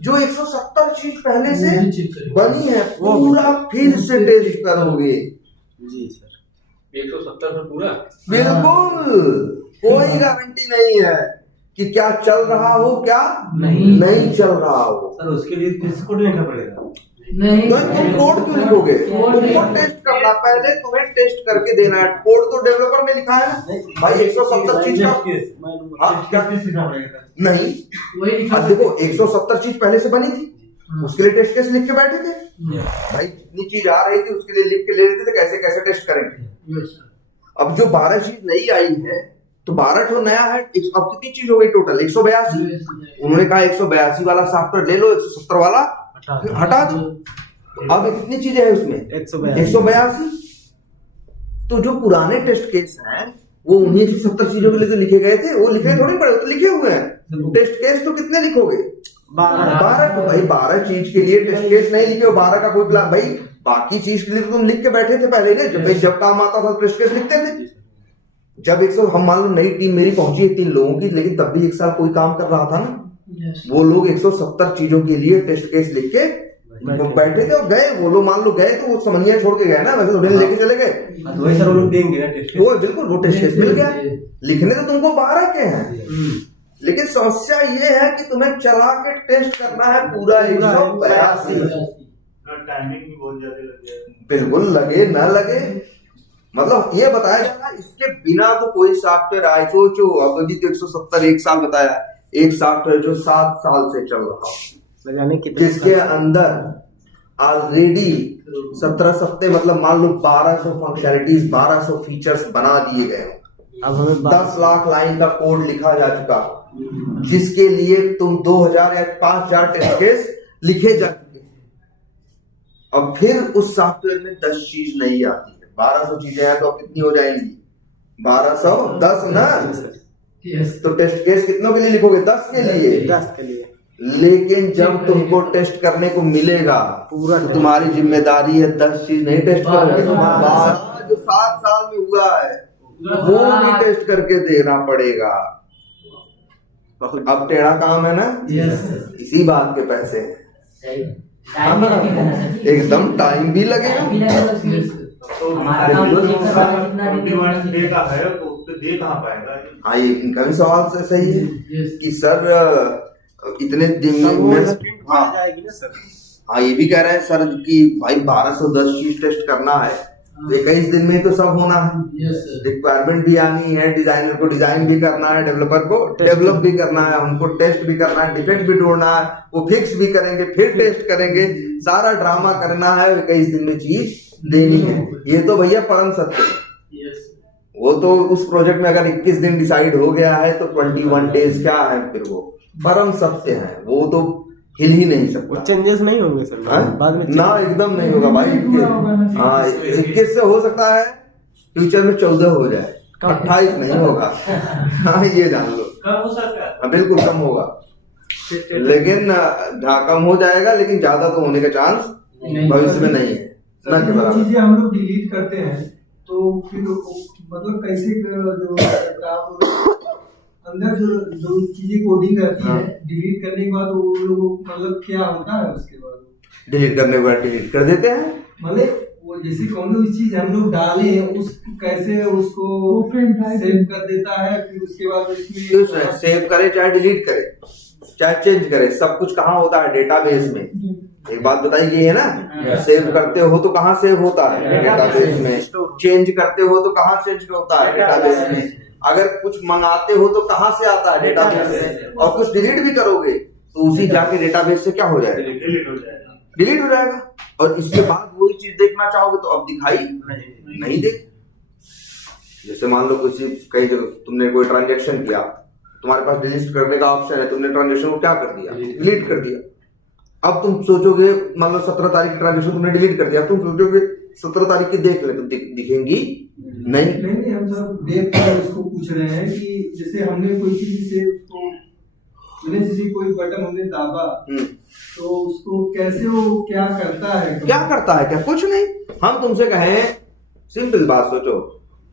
जो 170 चीज पहले से बनी है पूरा फिर से टेस्ट करोगे। जी सर, 170 में पूरा बिल्कुल, कोई गारंटी नहीं है कि क्या चल रहा हो क्या नहीं चल रहा हो। सर उसके लिए किस कोड लिखना पड़ेगा? नहीं, तो तुम कोड क्यों लिखोगे, तुमको टेस्ट करना, पहले तुम्हें टेस्ट करके देना है। कोड तो डेवलपर ने लिखा है ना भाई, 170 चीज का क्या किस लिखना पड़ेगा? नहीं, अब देखो 170 चीज पहले से बनी थी, उसके लिए टेस्ट केस लिख के बैठे थे भाई। जितनी चीज आ रही थी उसके लिए लिख के ले लेते थे, कैसे कैसे टेस्ट करेंगे। अब जो 12 चीज नई आई है, तो 12 तो नया है, अब कितनी चीज हो गई टोटल, 182। उन्होंने कहा 182 वाला सॉफ्टवेयर ले लो, 170 वाला हटा दो। अब कितनी चीजें हैं उसमें, 182। तो जो पुराने टेस्ट केस हैं वो उन्हीं 170 चीजों के लिए तो लिखे गए थे, वो लिखे थोड़ी पड़े, तो लिखे हुए हैं। टेस्ट केस तो कितने लिखोगे, 12 को। भाई 12 चीज के लिए टेस्ट केस नहीं लिखे, 12 का कोई प्लान भाई, बाकी चीज के लिए तो तुम लिख के बैठे थे पहले ने, जब काम आता था टेस्ट केस लिखते थे। जब 100 हम मान लो नई टीम मेरी पहुंची है 3 लोगों की, लेकिन तब भी 1 साल कोई काम कर रहा था ना। वो लोग 170 चीजों के लिए टेस्ट केस लिख के वो बैठे थे और गए। वो लोग मान लो गए तो वो समझिए छोड़ के गए ना, वैसे उन्हें लेके चले गए। वही सर वो लोग देंगे ना टेस्ट। वो बिल्कुल वो टेस्ट केस मिल गया। लिखने तो तुमको 12 के हैं, लेकिन समस्या ये है कि तुम्हें चला के टेस्ट करना है पूरा 182। टाइमिंग भी बहुत ज्यादा लग गया। बिल्कुल लगे ना लगे, मतलब ये बताया जाना इसके बिना तो कोई सॉफ्टवेयर आए। सोचो अब अभी तो 170 1 साल बताया, एक सॉफ्टवेयर जो 7 साल से चल रहा, जिसके अंदर ऑलरेडी 17 सप्ते मतलब मान लो 1200 फंक्शनैलिटीज 1200 फीचर्स बना दिए गए। अब हमें 10 लाख लाइन का कोड लिखा जा चुका, जिसके लिए तुम 2000 या 5000 टेस्ट केस लिखे जा चुके। अब फिर उस सॉफ्टवेयर में 10 चीज नहीं आती है। 1200 चीजें हैं तो अब कितनी हो जाएंगी? 1210 ना। तो टेस्ट केस कितनों के लिए लिखोगे? 10 के लिए। 10 के लिए। लेकिन जब तुमको टेस्ट करने को मिलेगा पूरा, तो तुम्हारी जिम्मेदारी है 10 चीज नहीं टेस्ट करोगे, 12 जो 7 साल में हुआ है वो भी टेस्ट करके देना पड़ेगा। अब टेढ़ा काम है ना, इसी बात के पैसे हैं। एकदम टाइम भी लगेगा। तो डे का है तो उसपे दे कहाँ पाएगा? हाँ, ये इनका भी सवाल से सही है कि सर इतने दिन में जाएगी ना सर। हाँ, ये भी कह रहे हैं सर कि भाई 1210 चीज टेस्ट करना है, 21 दिन में तो सब होना है। रिक्वायरमेंट भी आनी है, डिजाइनर को डिजाइन भी करना है, डेवलपर को डेवलप भी करना है, उनको टेस्ट भी करना है, डिफेक्ट भी ढूंढना है, वो फिक्स भी करेंगे, फिर टेस्ट करेंगे, सारा ड्रामा करना है। 21 दिन में चीज देनी है, ये तो भैया परम सत्य है। वो तो उस प्रोजेक्ट में अगर 21 दिन डिसाइड हो गया है तो 21 डेज क्या है, फिर वो परम सत्य है, वो तो हिल ही नहीं सकता। चेंजेस नहीं होंगे सर बाद में? ना, एकदम नहीं होगा भाई। 21 से हो सकता है फ्यूचर में 14 हो जाए, 28 नहीं होगा। हाँ, ये जान लो। कम हो सकता है, बिल्कुल कम होगा, लेकिन कम हो जाएगा, लेकिन ज्यादा तो होने का चांस भविष्य में नहीं है ना। जो चीजें हम लोग डिलीट करते हैं तो फिर मतलब कैसे जो अंदर जो चीजें कोडिंग रहती है डिलीट करने के बाद वो लोग मतलब क्या होता है उसके बाद? डिलीट करने के बाद डिलीट कर देते हैं। मतलब वो जैसे कौन सी चीज हम लोग डाले उस कैसे उसको सेव कर देता है, फिर उसके बाद उसमें सेव करे चाहे डिलीट करे चाहे चेंज करे, सब कुछ कहाँ होता है? डेटाबेस में। एक बात बताइए, ये है ना, सेव करते हो तो कहाँ सेव होता है? डेटाबेस में। चेंज करते हो तो कहाँ चेंज होता है? डेटाबेस में। अगर कुछ मंगाते हो तो कहाँ से आता है? डेटाबेस में। और कुछ डिलीट भी करोगे तो उसी जाके डेटाबेस से क्या हो जाएगा? डिलीट हो जाएगा। और इसके बाद वही चीज देखना चाहोगे तो अब दिखाई नहीं दे। जैसे मान लो किसी कई जगह तुमने कोई ट्रांजेक्शन किया, तुम्हारे पास डिलीट करने का ऑप्शन है, तुमने ट्रांजेक्शन को क्या कर दिया? डिलीट कर दिया। अब तुम सोचोगे मान लो 17 तारीख की ट्रांजेक्शन तुमने डिलीट कर दिया, तुम सोचोगे 17 तारीख की देख ले तो दिखेंगी नहीं। हम सब देख कर उसको पूछ रहे हैं कि जैसे हमने कोई चीज से उसको जैसे कोई बटन हमने दाबा तो उसको कैसे वो क्या करता है? क्या कुछ नहीं। हम तुमसे कहें, सिंपल बात सोचो,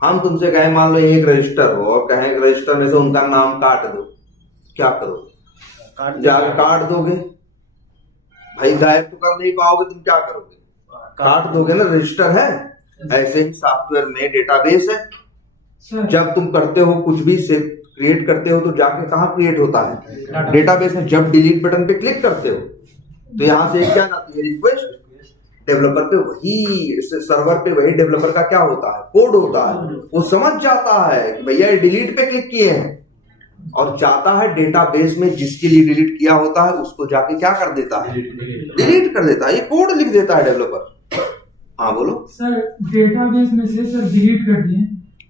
हम तुमसे कहें मान लो एक रजिस्टर हो और कहें रजिस्टर में से उनका नाम काट दो, क्या करोगे? जाकर काट दोगे भाई, गायब तो कर नहीं पाओगे, तुम क्या करोगे? काट दोगे ना, रजिस्टर है। ऐसे ही सॉफ्टवेयर में डेटाबेस है। जब तुम करते हो कुछ भी से क्रिएट करते हो तो जाके कहाँ क्रिएट होता है? डेटाबेस में। जब डिलीट बटन पे क्लिक करते हो तो यहाँ से क्या जाती है? रिक्वेस्ट डेवलपर पे, वही सर्वर पे वही डेवलपर का क्या होता है? कोड होता है। वो समझ जाता है कि भैया ये डिलीट पे क्लिक किए हैं और जाता है डेटाबेस में, जिसके लिए डिलीट किया होता है उसको जाके क्या कर देता है? डिलीट कर देता है। ये कोड लिख देता है डेवलपर। हाँ बोलो सर। डेटाबेस में से सर डिलीट कर दिए,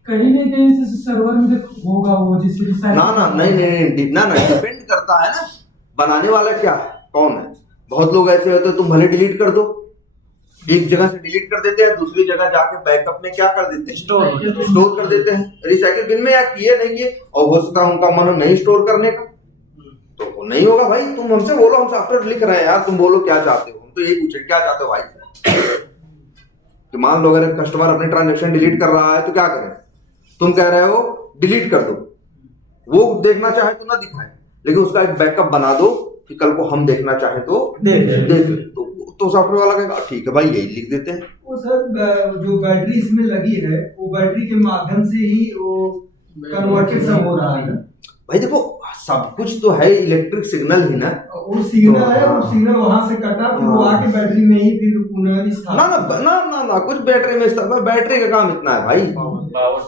कहीं नहीं कहीं से सर्वर में होगा वो, जैसे ना डिपेंड करता है ना, बनाने वाला क्या है, कौन है। बहुत लोग ऐसे होते हैं, तुम भले डिलीट कर दो, एक जगह से डिलीट कर देते हैं, दूसरी जगह जाके बैकअप में क्या कर देते हैं? स्टोर कर देते हैं रिसाइकिल बिन में, या किए नहीं किए, और हो सकता है उनका मन नहीं स्टोर करने का, तो वो नहीं होगा। भाई तुम हमसे बोलो, हम सॉफ्टवेयर लिख रहे हैं यार, तुम बोलो क्या चाहते हो, हम तो यही पूछे क्या चाहते हो भाई। कि मान लो अगर कस्टमर अपनी ट्रांजेक्शन डिलीट कर रहा है तो क्या करें? तुम कह रहे हो डिलीट कर दो, वो देखना चाहे तो ना दिखाए, लेकिन उसका एक बैकअप बना दो कि कल को हम देखना चाहे तो देख तो सॉफ्टवेयर वाला कहेगा ठीक है भाई यही लिख देते हैं। वो सर जो बैटरी इसमें लगी है वो बैटरी के माध्यम से ही वो कन्वर्टेड सब हो रहा है ना भाई देखो सब कुछ तो है इलेक्ट्रिक सिग्नल ही ना, वो सिग्नल तो है, वो सिग्नल वहां से कटा फिर वो आके बैटरी में ही फिर ना ना ना ना ना कुछ बैटरी में बैटरी का काम इतना है भाई,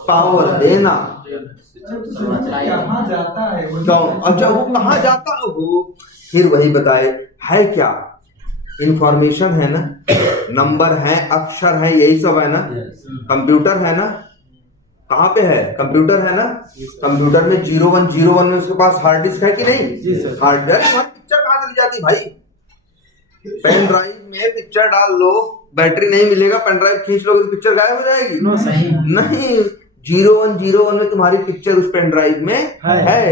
पावर देना। कहाँ जाता है वो? अच्छा वो कहाँ जाता है वो, फिर वही बताए है क्या, इंफॉर्मेशन है ना, नंबर है, अक्षर है, यही सब है ना, कंप्यूटर है ना, कहाँ पे है कंप्यूटर है ना, कंप्यूटर में 0101 में उसके पास हार्ड डिस्क है कि नहीं, हार्ड डिस्क पिक्चर कहाँ चली जाती भाई, पेन ड्राइव में पिक्चर डाल लो, बैटरी नहीं मिलेगा, पेन ड्राइव खींच लोगे तो पिक्चर गायब हो जाएगी, नहीं 0101 में तुम्हारी पिक्चर उस पेन ड्राइव में है,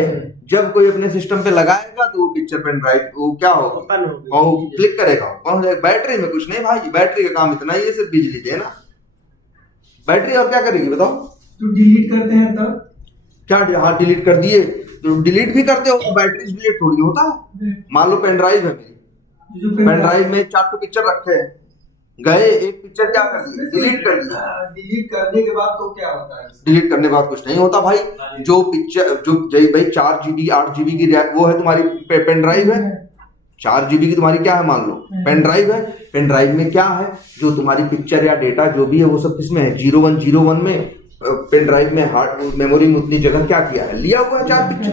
जब कोई अपने सिस्टम पे लगाएगा तो वो पिक्चर पेन ड्राइव वो क्या होगा और क्लिक करेगा कौन जाएगा, बैटरी में कुछ नहीं भाई, बैटरी का काम इतना ही है सिर्फ बिजली देना, बैटरी और क्या करेगी बताओ। तो डिलीट करते हैं तब क्या, हाँ डिलीट कर दिए तो डिलीट भी करते हो, बैटरी डिलीट थोड़ी होता है, मान लो पेन ड्राइव है मेरी, पेन ड्राइव में 4 पिक्चर रखे हैं, गए एक पिक्चर क्या कर दिया डिलीट कर दिया, डिलीट करने के बाद तो क्या होता है? डिलीट करने के बाद कुछ नहीं होता भाई, जो पिक्चर जो भाई 4 GB 8 GB की वो है तुम्हारी पेन ड्राइव है, 4 GB की तुम्हारी क्या है मान लो पेन ड्राइव है, पेन ड्राइव में क्या है जो तुम्हारी पिक्चर या डेटा जो भी है वो सब किसमें है 0101 में, पेन ड्राइव में हार्ड मेमोरी में उतनी जगह क्या किया है लिया हुआ है 4 पिक्चर,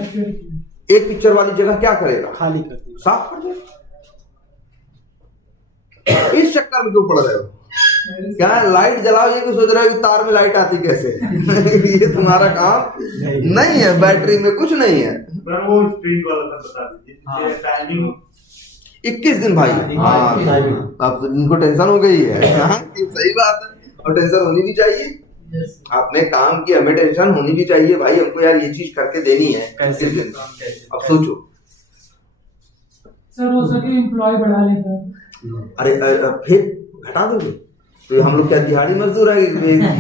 एक पिक्चर वाली जगह क्या करेगा खाली कर देगा, साफ कर देगा। इस चक्कर में क्यों पड़ रहे हो, क्या लाइट जलाओ ये क्यों सोच रहे हो कि तार में लाइट आती कैसे ये तुम्हारा काम नहीं है, बैटरी में कुछ नहीं है। वो स्प्रिंग वाला बता दीजिए टाइमिंग 21 दिन भाई, हाँ अब इनको टेंशन हो गई है, सही बात है और टेंशन होनी भी चाहिए, आपने काम की हमें टेंशन होनी भी चाहिए भाई, हमको यार ये चीज करके देनी है, अब सोचो सर हो सके एम्प्लॉय बढ़ा लेता, अरे फिर घटा दोगे तो हम लोग क्या दिहाड़ी मजदूर है,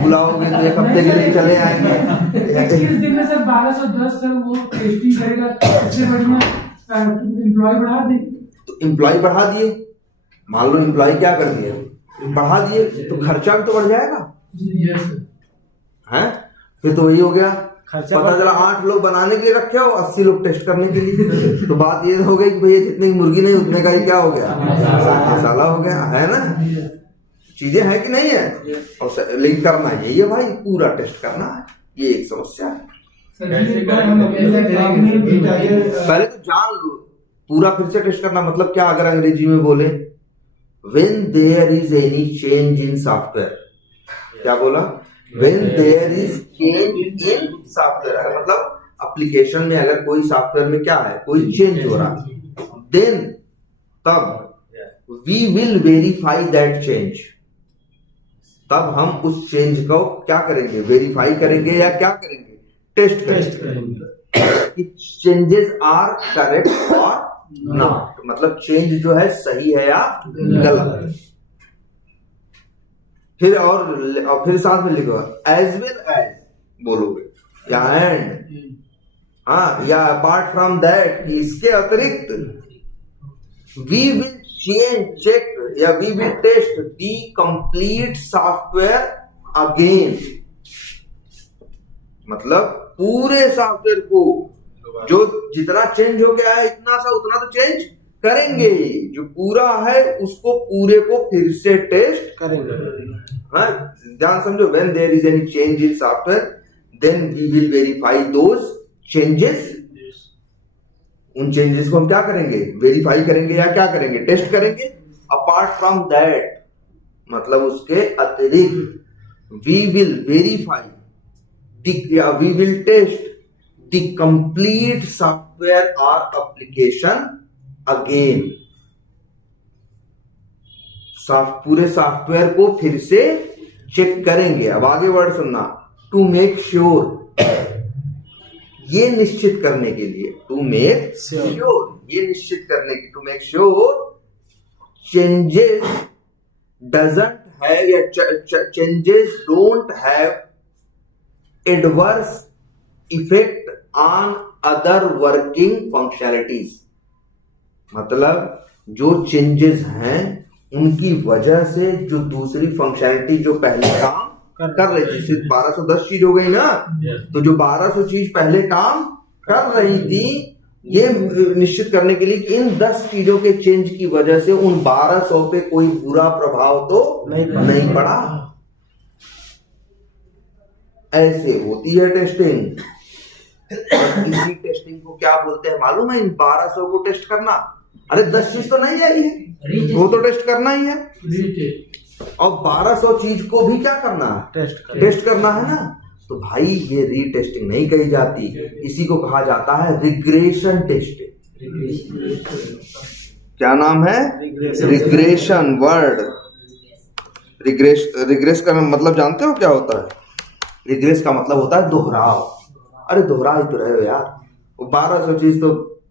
बुलाओगे तो एक हफ्ते के लिए चले आएंगे, 21 दिन में सर 1210 सर वो टेस्टिंग करेगा, इससे बढ़िया एम्प्लॉय बढ़ा दे, तो एम्प्लॉय बढ़ा दिए, मान लो एम्प्लॉय क्या कर दिए बढ़ा दिए तो खर्चा भी तो बढ़ जाएगा हैं, फिर तो वही हो गया, पता चला 8 लोग बनाने के लिए रखे हो 80 लोग टेस्ट करने के लिए, तो बात ये हो गई कि भैया जितने की मुर्गी नहीं उतने का ही क्या हो गया मसाला हो गया, है ना, चीजें है कि नहीं है, और लिंक करना यही है भाई, पूरा टेस्ट करना है, ये एक समस्या है। पहले तो जान लो पूरा, फिर से टेस्ट करना मतलब क्या, अगर अंग्रेजी में बोले when there is any change in software, क्या बोला, when there is change in software, मतलब एप्लीकेशन में अगर कोई सॉफ्टवेयर में क्या है कोई चेंज हो रहा है, then तब we will verify that change, तब हम उस चेंज को क्या करेंगे वेरीफाई करेंगे या क्या करेंगे टेस्ट करेंगे कि चेंजेस आर करेक्ट और नॉट, मतलब चेंज जो है सही है या गलत। फिर और फिर साथ में लिखो एज वेल एज बोलोगे या एंड, हाँ या अपार्ट फ्रॉम दैट, इसके अतिरिक्त वी विल चेक या we will test the complete software again, मतलब पूरे सॉफ्टवेयर को जो जितना चेंज हो गया है इतना सा उतना तो चेंज करेंगे, जो पूरा है उसको पूरे को फिर से टेस्ट करेंगे, हाँ ध्यान समझो, when there is any change in software then we will verify those changes, उन चेंजेस को हम क्या करेंगे वेरीफाई करेंगे या क्या करेंगे टेस्ट करेंगे, अपार्ट फ्रॉम दैट मतलब उसके अतिरिक्त we will verify we will test the complete software or application again, पूरे सॉफ्टवेयर को फिर से चेक करेंगे। अब आगे वर्ड सुनना, टू मेक श्योर, ये निश्चित करने के लिए, टू मेक श्योर ये निश्चित करने की, to make sure changes doesn't have या changes don't have adverse effect on other working functionalities, मतलब जो चेंजेस हैं उनकी वजह से जो दूसरी फंक्शनैलिटी जो पहले काम कर रही थी, सिर्फ 1210 चीज हो गई ना, तो जो 1200 चीज पहले काम कर रही थी, ये निश्चित करने के लिए कि इन 10 चीजों के चेंज की वजह से उन 1200 पे कोई बुरा प्रभाव तो नहीं पड़ा। ऐसे होती है टेस्टिंग। और इसी टेस्टिंग को क्या बोलते हैं मालूम है? इन 1200 को टेस्ट करना। अरे 10 चीज तो नहीं आई है, वो तो टेस्ट करना ही है। और 1200 चीज को भी क्या करना है? टेस्ट करना है ना। तो भाई ये रीटेस्टिंग नहीं कही जाती, इसी को कहा जाता है रिग्रेशन टेस्टिंग। क्या नाम है? Regression word. रिग्रेस का मतलब जानते हो क्या होता है? रिग्रेस का मतलब होता है दोहराव। अरे दोहरा ही तो रहे हो यार, वो 1200 चीज तो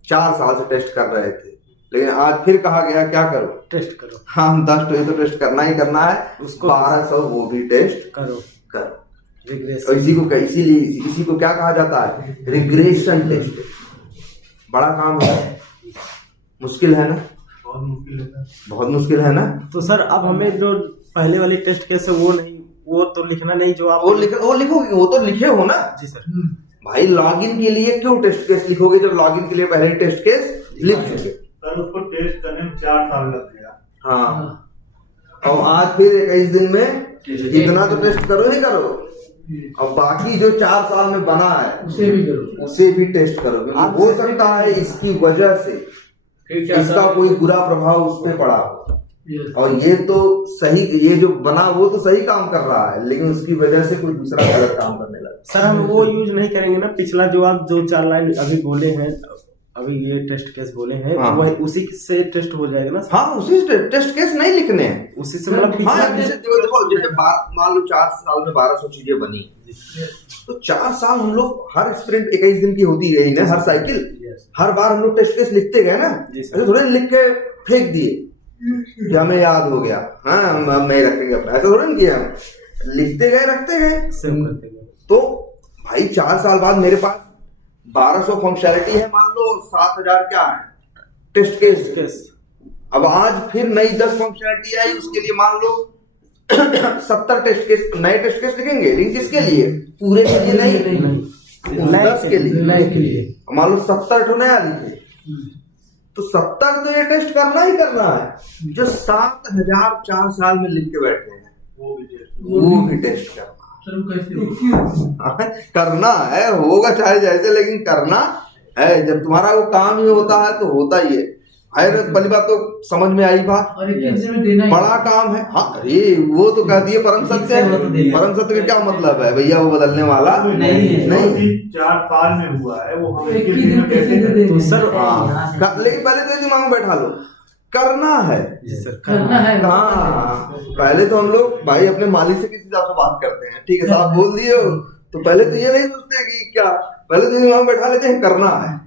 4 साल से टेस्ट कर रहे थे, लेकिन आज फिर कहा गया क्या करो? टेस्ट करो। हाँ 10 तो टेस्ट करना ही करना है, उसको 1200 वो भी टेस्ट करो। और इसी को क्या कहा जाता है? Regression test. बड़ा काम है, मुश्किल है ना? बहुत मुश्किल है ना। तो सर अब हमें जो पहले वाली टेस्ट केस है वो तो लिखना नहीं, जो आप वो लिखोगे, वो तो लिखे हो ना। जी सर। भाई लॉगिन के लिए क्यों टेस्ट केस लिखोगे जब लॉगिन के लिए पहले ही टेस्ट केस लिख चुके? सर उसको टेस्ट करने में 4 साल लग गया। हाँ, और आज फिर 21 दिन में इतना तो टेस्ट करो ही करो, और बाकी जो 4 साल में बना है उसे भी टेस्ट करो। हो सकता है इसकी वजह से इसका कोई बुरा प्रभाव उस पर पड़ा हो, और ये तो सही, ये जो बना वो तो सही काम कर रहा है, लेकिन उसकी वजह से कोई दूसरा गलत काम करने लगा। सर हम वो यूज नहीं करेंगे ना, पिछला जो आप 2-4 लाइन अभी बोले हैं, अभी ये टेस्ट केस बोले हैं, हाँ। वही उसी से टेस्ट हो जाएगा ना? हाँ उसी से टेस्ट केस नहीं लिखने हैं, उसी से मतलब हाँ, जैसे जैसे मान लो 4 साल में 1200 चीजें बनी, तो 4 साल हम लोग हर स्प्रिंट 21 दिन की होती गई ना, हर साइकिल, हर बार हम लोग टेस्ट केस लिखते गए ना। ऐसे थोड़े लिख के फेंक दिए कि हमें याद हो गया, हाँ हम नहीं रखेंगे अपना, ऐसा थोड़ा नहीं किया। हम लिखते गए, रखते गए, सेव करते गए। तो भाई 4 साल बाद मेरे पास 1200 फंक्शनैलिटी है, मान लो 7000 क्या है टेस्ट केस। अब आज फिर नई 10 फंक्शनैलिटी आई, उसके लिए मान लो 70 टेस्ट केस, नए टेस्ट केस लिखेंगे, लेकिन किसके लिए? पूरे के लिए नहीं, 10 के लिए। मान लो 70 तो नया लिखे, तो 70 तो ये टेस्ट करना ही करना है। जो 7000 4 साल में लिख के बैठे हैं वो भी टेस्ट करना करना है, होगा चाहे जैसे, लेकिन करना है। जब तुम्हारा वो काम ही होता है तो होता ही है। पहली बात तो समझ में आई बात, बड़ा काम है। हाँ अरे वो तो कह दिए परम सत्य है, परम सत्य का क्या मतलब है भैया? वो बदलने वाला नहीं। 4 साल में हुआ है वो, हम 21 दिन में कैसे तो सर हाँ, लेकिन पहले तो दिमाग में बैठा लो, करना है। करना है। हाँ पहले तो हम लोग भाई अपने मालिक से किस हिसाब से बात करते हैं, ठीक है साहब बोल दिए हो, तो पहले तो ये नहीं सोचते कि क्या, पहले तो दिमाग में बैठा लेते हैं करना है,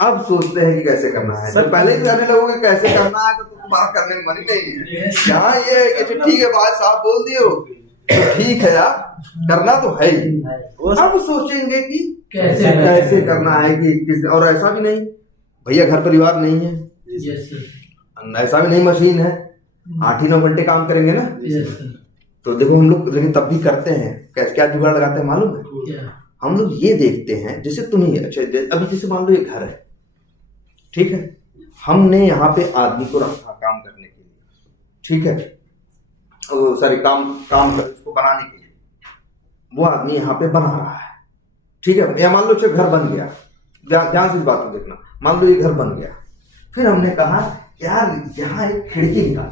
अब सोचते हैं कि कैसे करना है। सर पहले ही कहने लगोगे कैसे करना है तो बात करने में मन ही नहीं है। यहाँ ये है कि ठीक है बात साहब बोल दिए हो तो ठीक है यार, करना तो है ही। अब सोचेंगे कि कैसे करना है कि किस, और ऐसा भी नहीं भैया घर परिवार नहीं है, ऐसा भी नहीं मशीन है 8-9 घंटे काम करेंगे ना। तो देखो हम लोग लेकिन तब भी करते हैं, क्या जुगाड़ लगाते हैं मालूम है? हम लोग ये देखते हैं, जैसे तुम ही अच्छा अभी जैसे मान लो ये घर है, ठीक है, हमने यहाँ पे आदमी को रखा काम करने के लिए, ठीक है, सॉरी काम इसको बनाने के लिए, वो आदमी यहाँ पे बना रहा है, ठीक है। या मान लो घर बन गया, ध्यान से इस बात को देखना, मान लो ये घर बन गया, फिर हमने कहा यार यहाँ एक खिड़की निकाल,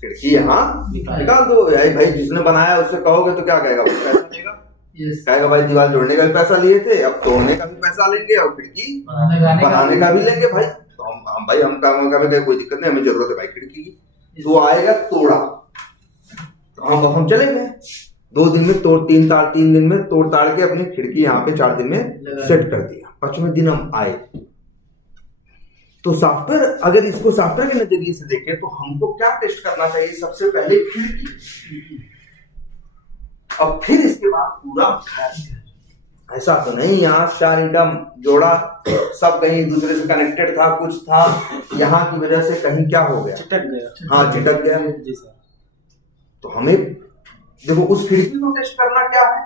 खिड़की यहाँ निकाल दो। भाई जिसने बनाया उससे कहोगे तो क्या कहेगा? पैसा देगा, कहेगा भाई दीवार जोड़ने का भी पैसा लिए थे, अब तोड़ने का भी पैसा लेंगे और खिड़की बनाने का भी लेंगे। भाई तो हम भाई हम काम का कोई दिक्कत नहीं, हमें जरूरत है भाई खिड़की की। तो आएगा तोड़ा, तो हम चलेंगे 2 दिन में तोड़, 3 दिन में तोड़ ताड़ के अपनी खिड़की यहाँ पे 4 दिन में सेट कर दिया। 5वें दिन हम आए तो सॉफ्टवेयर, अगर इसको सॉफ्टवेयर के नजरिए से देखें तो हमको क्या टेस्ट करना चाहिए? सबसे पहले खिड़की, और फिर इसके बाद पूरा ऐसा तो नहीं यहाँ 4 ईंटा जोड़ा, सब कहीं एक दूसरे से कनेक्टेड था, कुछ था, यहाँ की वजह से कहीं क्या हो गया, चिटक गया। हाँ चिटक गया। जी सर। तो हमें देखो उस खिड़की को टेस्ट करना क्या है,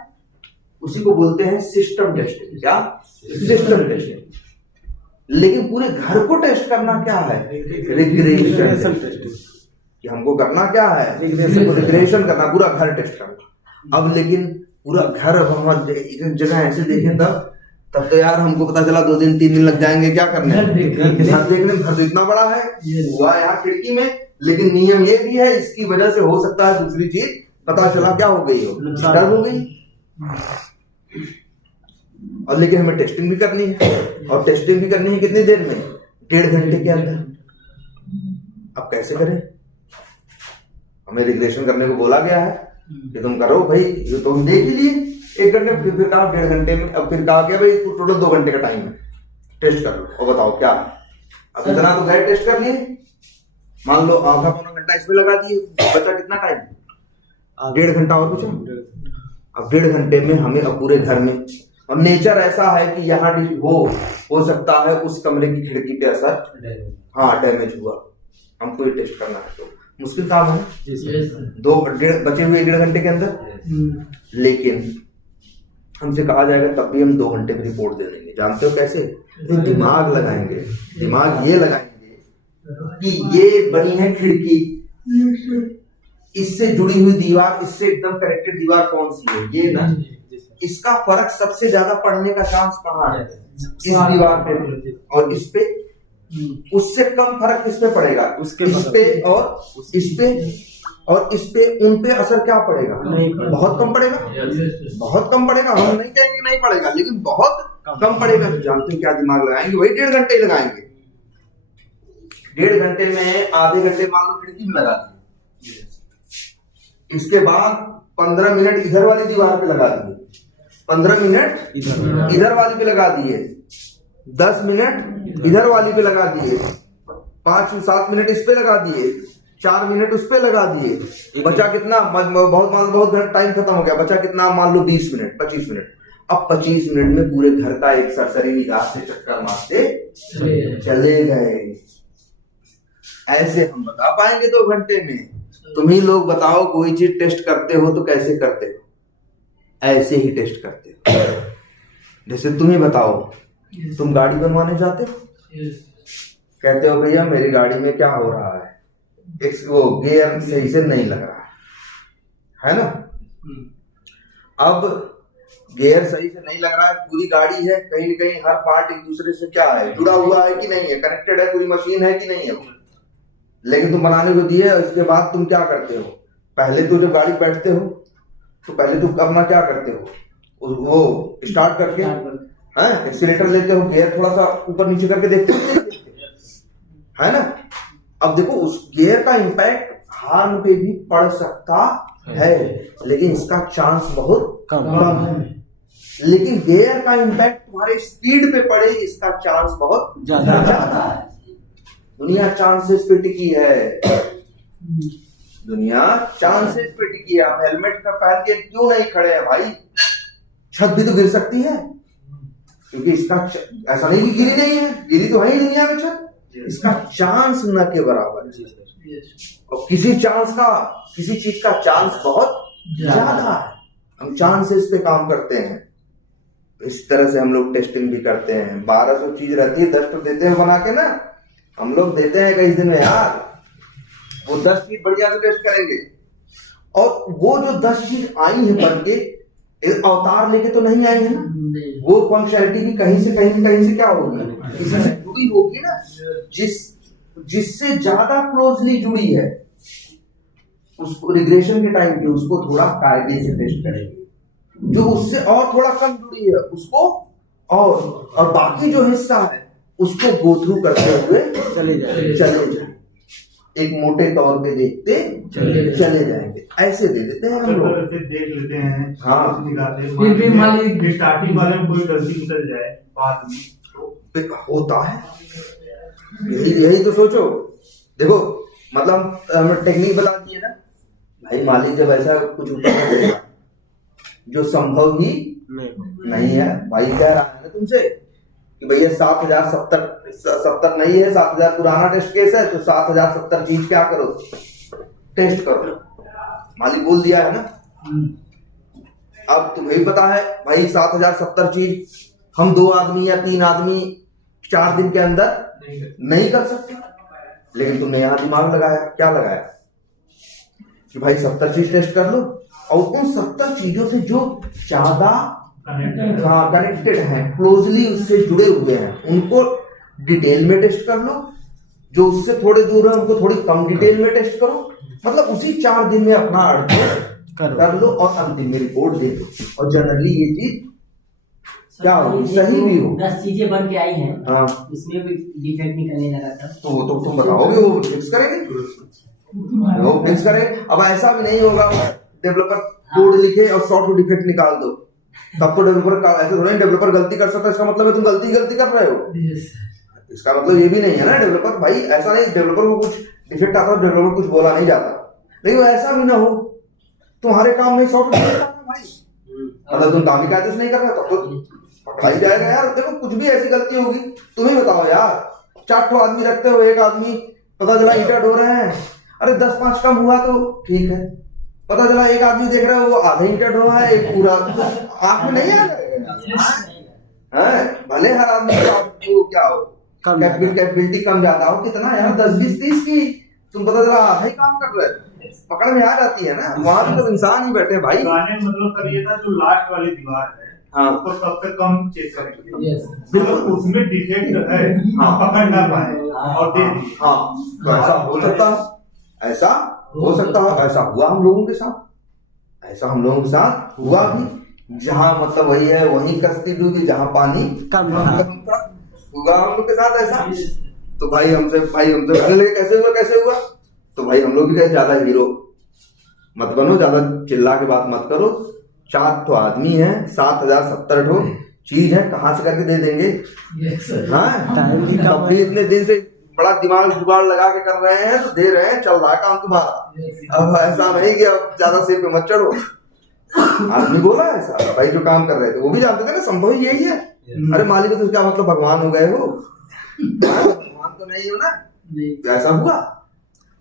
उसी को बोलते हैं सिस्टम टेस्टिंग। क्या? System testing. लेकिन पूरे घर को टेस्ट करना क्या है, रिग्रेशन टेस्टिंग। कि हमको करना क्या है, रिग्रेशन करना, पूरा घर टेस्ट करना। अब लेकिन पूरा घर हम एक जगह ऐसे देखें तब तो यार हमको पता चला 2 दिन 3 दिन लग जाएंगे क्या करने, घर देखने में। घर तो इतना बड़ा है, हुआ यहाँ खिड़की में, लेकिन नियम ये भी है, इसकी वजह से हो सकता है दूसरी चीज पता चला क्या हो गई हो, डिस्टर्ब हो गई। और लेकिन हमें टेस्टिंग भी करनी है, और टेस्टिंग भी करनी है कितनी देर में, 1.5 घंटे के अंदर। अब कैसे करें, हमें रिग्रेशन करने को बोला गया है कि तुम करो भाई, ये तो हम देख ही लिए 1 घंटे, फिर कहा 1.5 घंटे में, अब फिर कहा क्या भाई टोटल 2 घंटे का टाइम है, टेस्ट कर लो और बताओ क्या। अब इतना तो गए टेस्ट कर लिए, मान लो आधा पौना घंटा इसमें लगा दिए, बचा कितना टाइम, 1.5 घंटा और बचा। अब 1.5 घंटे में हमें अब पूरे घर में, और नेचर ऐसा है कि यहाँ हो सकता है उस कमरे की खिड़की पे असर, हाँ डैमेज हुआ, हमको ये टेस्ट करना है। तो मुश्किल काम है, बचे हुए 1.5 घंटे के अंदर। लेकिन हमसे कहा जाएगा तब भी हम 2 घंटे में रिपोर्ट दे देंगे। जानते हो कैसे? दिमाग लगाएंगे, दिमाग ये लगाएंगे कि ये बनी है खिड़की, इससे जुड़ी हुई दीवार, इससे एकदम कनेक्टेड दीवार कौन सी है, ये ना, इसका फर्क सबसे ज्यादा पड़ने का चांस कहाँ है, इस दीवार पे और इस पे। उससे कम फर्क किस पे पड़ेगा, इस पे और इस पे, और इस पे उन पे असर क्या पड़ेगा, बहुत कम पड़ेगा, बहुत कम पड़ेगा। हम नहीं कहेंगे नहीं पड़ेगा, लेकिन बहुत कम पड़ेगा। जानते हो क्या दिमाग लगाएंगे, वही 1.5 घंटे ही लगाएंगे। 1.5 घंटे में आधे घंटे मान लो खिड़की में लगा दिए, इसके बाद 15 मिनट इधर वाली दीवार पे लगा दिए, 15 मिनट इधर वाली पे लगा दिए, 10 मिनट इधर वाली पे लगा दिए, 5-7 मिनट इस पे लगा दिए, 4 मिनट उस पे लगा दिए। बचा कितना, बहुत टाइम खत्म हो गया, बचा कितना, मान लो 20 मिनट, 25 मिनट। अब 25 मिनट में पूरे घर का एक सरसरी निगाह से चक्कर मारते चले गए। ऐसे हम बता पाएंगे 2 घंटे में? तुम ही लोग बताओ, कोई चीज टेस्ट करते हो तो कैसे करते हो? ऐसे ही टेस्ट करते हो। जैसे तुम ही बताओ, तुम गाड़ी बनवाने जाते हो, कहते हो भैया मेरी गाड़ी में क्या हो रहा है, वो गियर सही से नहीं लग रहा है ना। अब गियर सही से नहीं लग रहा है, पूरी गाड़ी है, कहीं न कहीं हर पार्ट एक दूसरे से क्या है, जुड़ा हुआ है कि नहीं है, कनेक्टेड है, पूरी मशीन है कि नहीं है। लेकिन तुम बनाने को दिए, इसके बाद तुम क्या करते हो, पहले तो जब गाड़ी बैठते हो तो पहले तुम अपना क्या करते हो, वो स्टार्ट करके एक्सीलेटर लेते हो, गियर थोड़ा सा ऊपर नीचे करके देखते हो, है ना। अब देखो उस गियर का इम्पैक्ट हार्न पे भी पड़ सकता है, लेकिन इसका चांस बहुत कम है। लेकिन गियर का इम्पैक्ट तुम्हारे स्पीड पे पड़े, इसका चांस बहुत ज्यादा है। दुनिया चांसेस पे टिकी है, दुनिया चांसेस पे टिकी है। आप हेलमेट का पहन के क्यों नहीं खड़े हैं भाई? छत भी तो गिर सकती है, क्योंकि इसका ऐसा नहीं कि गिरी नहीं है, गिरी तो है ही दुनिया में छत, इसका चांस न के बराबर है। और किसी चीज का चांस बहुत ज्यादा है। हम चांसेस पे काम करते हैं, इस तरह से हम लोग टेस्टिंग भी करते हैं। 1200 चीज रहती है, 10 तो देते हैं बना के ना, हम लोग देते हैं कई दिन में यार, वो 10 चीज बढ़िया से टेस्ट करेंगे। और वो जो 10 चीज आई है बन के, अवतार लेके तो नहीं आई है ना, वो फंक्शनैलिटी भी कहीं से क्या होगी, किसी से जुड़ी होगी ना, जिससे ज्यादा क्लोजली जुड़ी है, उसको रिग्रेशन के टाइम पे उसको थोड़ा कायदे से टेस्ट करेंगे। जो उससे और थोड़ा कम जुड़ी है उसको, और बाकी जो हिस्सा है उसको गो थ्रू करते हुए चले जाए, एक मोटे तौर पे देखते चले जाएंगे। ऐसे दे देते हैं हम लोग, देख लेते हैं, हाँ, दिखाते हैं। स्टार्टिंग वाले में कोई गलती निकल जाए बाद में तो होता है। यही तो सोचो, देखो मतलब हमने टेक्निक बता दी है ना भाई। मालिक जब ऐसा कुछ ऊपर देगा जो संभव ही नहीं है। भाई कह रहा है ना तुमसे कि भैया 7070 नहीं है, 7000 पुराना टेस्ट केस है, तो 7070 चीज क्या करो, टेस्ट करो। मालिक बोल दिया है ना। अब तुम्हें भी पता है भाई 7070 चीज हम 2 आदमी या 3 आदमी 4 दिन के अंदर नहीं कर सकते, लेकिन तुमने यहां दिमाग लगाया। क्या लगाया कि भाई 70 चीज टेस्ट कर लो, और उन 70 चीजों से जो ज्यादा कनेक्टेड हैं, क्लोजली उससे जुड़े हुए हैं, उनको डिटेल में टेस्ट कर लो। जो उससे थोड़े दूर है उनको थोड़ी कम डिटेल में टेस्ट करो। मतलब उसी 4 दिन में अपना अध्ययन कर लो और अंतिम में रिपोर्ट दे दो। और जनरली ये चीज क्या हो, सही भी हो। 10 चीजें बन के आई हैं, हाँ, उसमें भी डिफेक्ट निकलने लगा था, तो वो तो तुम बताओगे, वो फिक्स करेंगे, वो फिक्स करेंगे। अब ऐसा भी नहीं होगा डेवलपर कोड लिखे और 100 डिफेक्ट निकाल दो, तब तो डेवलपर ऐसे थोड़ा डेवलपर गलती कर सकता है। इसका मतलब है तुम गलती कर रहे हो। इसका मतलब ये भी नहीं है ना डेवलपर, भाई ऐसा नहीं डेवलपर को कुछ डिफेक्ट आता है डेवलपर कुछ बोला नहीं जाता, लेकिन ऐसा भी ना हो तुम्हारे काम में 100 डिफेक्ट आता है भाई, मतलब तुम काम ही कायदे से नहीं कर रहे, तब तो पकड़ा ही जाएगा यार। देखो कुछ भी ऐसी गलती होगी, तुम ही बताओ यार। 4 आदमी रखते हो, एक आदमी पता चला ईंटा ढो रहे हैं, अरे 10-5 कम हुआ तो ठीक है, पता चला एक आदमी देख रहे हो वो आधा ईंटा ढोआ है, एक पूरा, आंख में नहीं आ जाएगा। भले हर आदमी को क्या हो कैपेबिलिटी कम ज्यादा हो, कितना यार 10-20-30 की, तुम पता चला आधा ही काम कर रहे हो, पकड़ में आ जाती है ना। वहां भी तो इंसान ही बैठे भाई। मतलब सर ये था जो लास्ट वाली दीवार है, हाँ, तो सबसे कम चेक करेंगे, बिल्कुल उसमें डिफेक्ट है, हाँ, पकड़ ना पाए और दे दिए। हाँ, तो ऐसा हो सकता है, ऐसा हो सकता है, ऐसा हुआ हम लोगों के साथ, ऐसा हम लोगों के साथ हुआ भी। जहां मतलब वही है, वहीं कश्ती डूबी जहां पानी कम था, हुआ हम लोग के साथ ऐसा। तो भाई हमसे कहने लगे कैसे हुआ, तो भाई हम लोग भी कहे ज्यादा हीरो मत बनो, ज्यादा चिल्ला के बात मत करो। 4 तो आदमी है, 7070 ठो चीज है, कहाँ से करके दे देंगे। हाँ, भी इतने दिन से बड़ा दिमाग जुगाड़ लगा के कर रहे हैं, तो दे रहे हैं, चल रहा है काम तुम्हारा। अब ऐसा नहीं कि अब ज्यादा सिर पे मत चढ़ो। आदमी बोला ऐसा, भाई जो काम कर रहे थे वो भी जानते थे ना, संभव ही यही है। अरे मालिक तो क्या मतलब भगवान हो गए हो, भगवान तो नहीं हो ना, ऐसा हुआ।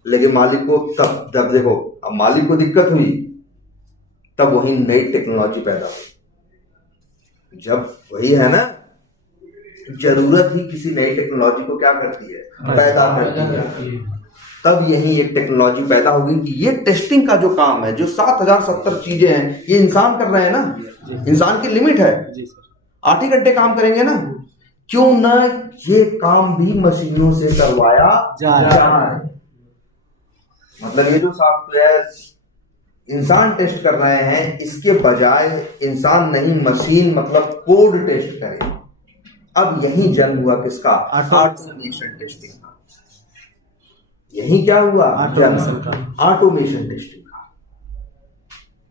लेकिन मालिक को तब देखो, अब मालिक को दिक्कत हुई, तब वही नई टेक्नोलॉजी पैदा हुई। जब वही है ना, जरूरत ही किसी नई टेक्नोलॉजी को क्या करती है, पैदा करती है। तब यही एक टेक्नोलॉजी पैदा होगी कि ये टेस्टिंग का जो काम है, जो 7070 चीजें हैं, ये इंसान कर रहे हैं ना, इंसान की लिमिट है, 8 ही घंटे काम करेंगे ना, क्यों ना ये काम भी मशीनों से करवाया जाए। मतलब ये जो सॉफ्टवेयर इंसान टेस्ट कर रहे हैं, इसके बजाय इंसान नहीं मशीन मतलब कोड टेस्ट करे। अब यही जन्म हुआ किसका, ऑटोमेशन टेस्टिंग का। यही क्या हुआ, ऑटोमेशन टेस्टिंग का।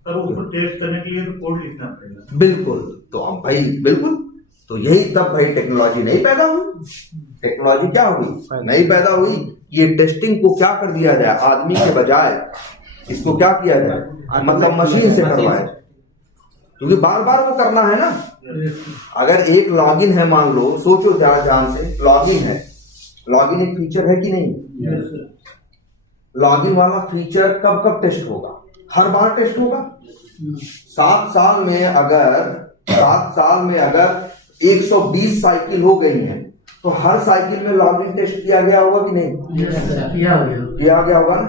सर उसको टेस्ट करने के लिए तो कोड लिखना पड़ेगा। बिल्कुल, तो अब भाई बिल्कुल, तो यही तब भाई टेक्नोलॉजी नहीं पैदा हुई। टेक्नोलॉजी क्या हुई, नहीं पैदा हुई। ये टेस्टिंग को क्या कर दिया जाए, आदमी के बजाय इसको क्या किया जाए, मतलब मशीन से करवाए, क्योंकि बार बार वो करना है ना। अगर एक लॉगिन है, मान लो, सोचो ध्यान से, लॉगिन है, लॉगिन एक फीचर है कि नहीं। लॉगिन वाला फीचर कब कब टेस्ट होगा, हर बार टेस्ट होगा। 7 साल में अगर 120 साइकिल हो गई हैं, तो हर साइकिल में लॉगिन टेस्ट किया गया होगा कि नहीं, किया गया होगा ना।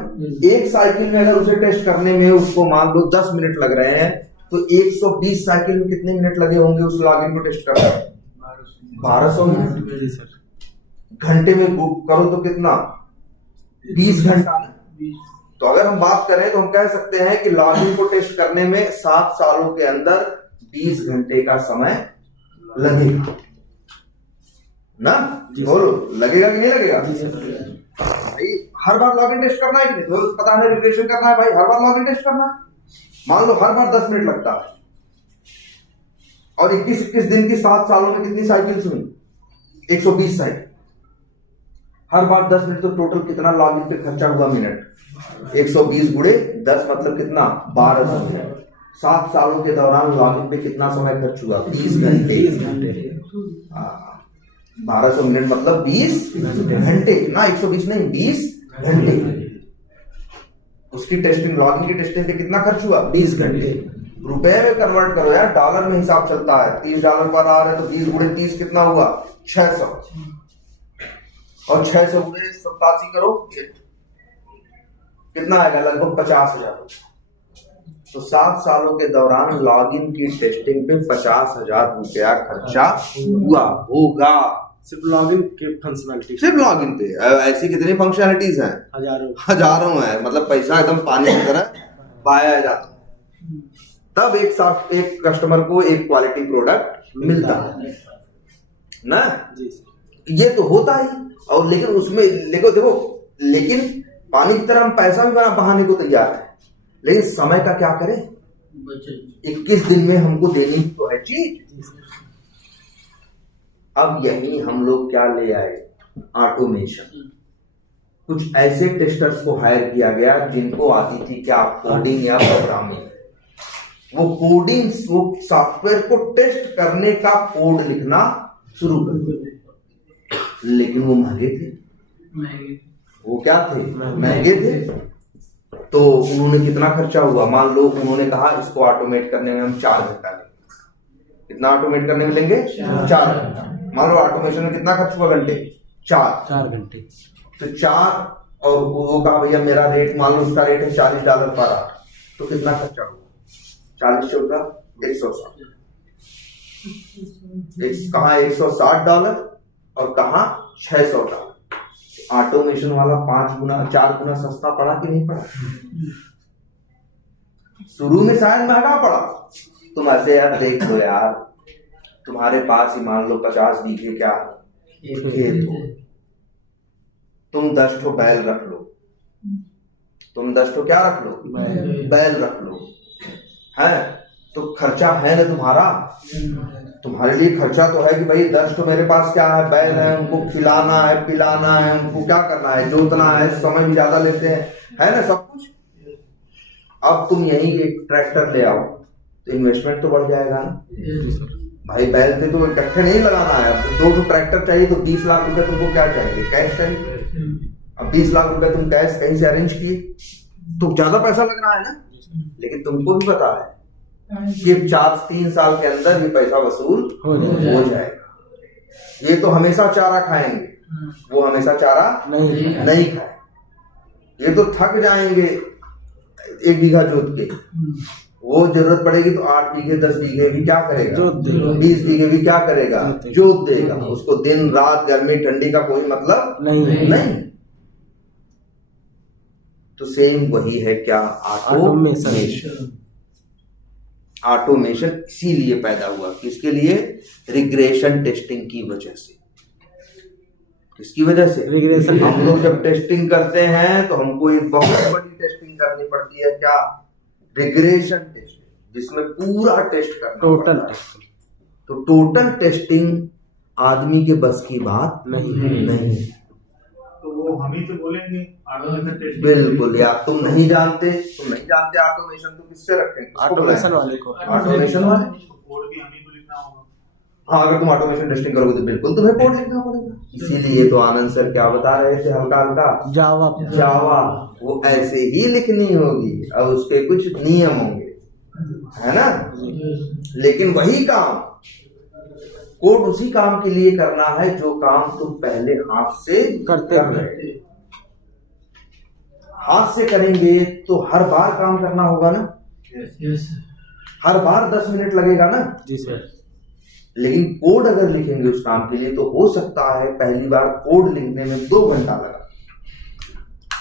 एक साइकिल में अगर उसे टेस्ट करने में उसको मान लो 10 मिनट लग रहे हैं, तो 120 साइकिल में कितने मिनट लगे होंगे उस लॉगिन को टेस्ट करने में, 1200 मिनट। घंटे में करो तो कितना, 20 घंटा ना। तो अगर हम बात करें तो हम कह सकते हैं कि लॉगिन को टेस्ट करने में 7 सालों के अंदर 20 घंटे का समय लगेगा ना। बोलो लगेगा कि नहीं लगेगा भाई। हर बार लॉगिन टेस्ट करना है कि नहीं, तो पता है रिफ्रेश करना है भाई, हर बार लॉगिन टेस्ट करना है। मान लो हर बार 10 मिनट लगता है, और 21 दिन की 7 सालों में कितनी साइकिल्स हुई, 120 साइकिल। हर बार 10 मिनट, तो टोटल कितना लॉगिन पे खर्चा हुआ मिनट, 120 गुणे 10 मतलब कितना, 1200 मिनट। 7 सालों के दौरान लॉगिन पे कितना समय खर्च हुआ? 30 घंटे। 1200 मिनट मतलब 20 घंटे ना, 120 नहीं, 20 घंटे। उसकी टेस्टिंग, लॉगिन की टेस्टिंग पे कितना खर्च हुआ? 20 घंटे। रुपए में कन्वर्ट करो यार, डॉलर में हिसाब चलता है। $30 पर आ रहा है तो 20 गुणे 30 कितना हुआ? 600। और 600 गुणे 87 करो, कितना आएगा? लगभग 50,000। तो 7 सालों के दौरान लॉगिन की टेस्टिंग पे 50,000 रुपया खर्चा हुआ होगा। सिर्फ लॉगिन के फंक्शनलिटी, सिर्फ लॉगिन पे। ऐसी कितनी फंक्शनलिटीज हैं? हजारों हैं। मतलब पैसा एकदम पानी की तरह पाया जाता है। तब एक कस्टमर को एक क्वालिटी प्रोडक्ट मिलता है ना। ये तो होता ही। और लेकिन उसमें देखो लेकिन पानी की तरह हम पैसा भी बहाने को तैयार है, लेकिन समय का क्या करें? 21 दिन में हमको देनी तो है चीज। अब यही हम लोग क्या ले आए? ऑटोमेशन। कुछ ऐसे टेस्टर्स को हायर किया गया जिनको आती थी क्या? कोडिंग या प्रोग्रामिंग। वो कोडिंग, वो सॉफ्टवेयर को टेस्ट करने का कोड लिखना शुरू कर दिया। लेकिन वो महंगे थे। वो क्या थे? महंगे थे। तो उन्होंने कितना खर्चा हुआ? मान लो उन्होंने कहा इसको ऑटोमेट करने में हम 4 घंटा लेंगे। कितना ऑटोमेट करने में लेंगे? 4 घंटा। मान लो ऑटोमेशन में कितना खर्च हुआ? घंटे 4 घंटे। तो 4 और वो कहा भैया मेरा रेट, मान लो उसका रेट है $40 पर आवर, तो कितना खर्चा हुआ? 40 चौका 160। कहा $160 और कहा $600। ऑटोमेशन वाला 4 गुना सस्ता पड़ा कि नहीं पड़ा? शुरू में शायद महंगा पड़ा। तुम ऐसे यार देख लो यार, तुम्हारे पास ही मान लो 50 बीघे क्या खेत हो, तुम 10 ठो बैल रख लो। तुम 10 ठो क्या रख लो? बैल रख लो, है तो खर्चा है ना तुम्हारा। तुम्हारे लिए खर्चा तो है कि भाई 10 तो मेरे पास क्या है? बैल है, उनको खिलाना है, पिलाना है, उनको क्या करना है? जोतना है, समय भी ज्यादा लेते हैं, है ना सब कुछ। अब तुम यही एक ट्रैक्टर ले आओ तो इन्वेस्टमेंट तो बढ़ जाएगा ना भाई। बैल से तो इकट्ठे नहीं लगाना है। अब 2 ट्रैक्टर चाहिए तो 20 लाख रुपए तुमको क्या चाहिए? कैश चाहिए। अब 20 लाख रुपए तुम कैश कहीं से अरेंज किए तो ज्यादा पैसा लग रहा है ना। लेकिन तुमको भी पता है कि 3 साल के अंदर ये पैसा वसूल हो जाएगा। ये तो हमेशा चारा खाएंगे, वो हमेशा चारा नहीं खाए। ये तो थक जाएंगे 1 बीघा जोत के, वो जरूरत पड़ेगी तो 8 बीघे 10 बीघे भी क्या करेगा? 20 बीघे भी क्या करेगा? जोत देगा। उसको दिन रात गर्मी ठंडी का कोई मतलब नहीं। तो सेम वही है क्या? ऑटोमेशन। ऑटोमेशन इसीलिए पैदा हुआ, किसके लिए? रिग्रेशन टेस्टिंग की वजह से। किसकी वजह से? रिग्रेशन। हम लोग जब टेस्टिंग करते हैं तो हमको एक बहुत बड़ी टेस्टिंग करनी पड़ती है, क्या? रिग्रेशन टेस्टिंग, जिसमें पूरा टेस्ट करना, टोटल टेस्टिंग। तो टोटल टेस्टिंग आदमी के बस की बात नहीं। तो वो हम ही तो बोलेंगे ऑटोमेशन टेस्टिंग। बिल्कुल यार, तुम नहीं जानते ऑटोमेशन तो किससे रखेंगे? ऑटोमेशन वाले को। ऑटोमेशन वाले कोड भी हम ही को लिखना होगा। हाँ, अगर तुम ऑटोमेशन टेस्टिंग करोगे तो बिल्कुल तुम्हें कोड लिखना पड़ेगा। इसीलिए तो आनंद सर क्या बता रहे थे हल्का हल्का? जावा वो ऐसे ही लिखनी होगी और उसके कुछ नियम होंगे, है ना। लेकिन वही काम, कोड उसी काम के लिए करना है जो काम तुम पहले हाथ से करते रहे। हाथ से करेंगे तो हर बार काम करना होगा ना। हर बार 10 मिनट लगेगा ना। जी सर। लेकिन कोड अगर लिखेंगे उस काम के लिए तो हो सकता है पहली बार कोड लिखने में 2 घंटा लगा,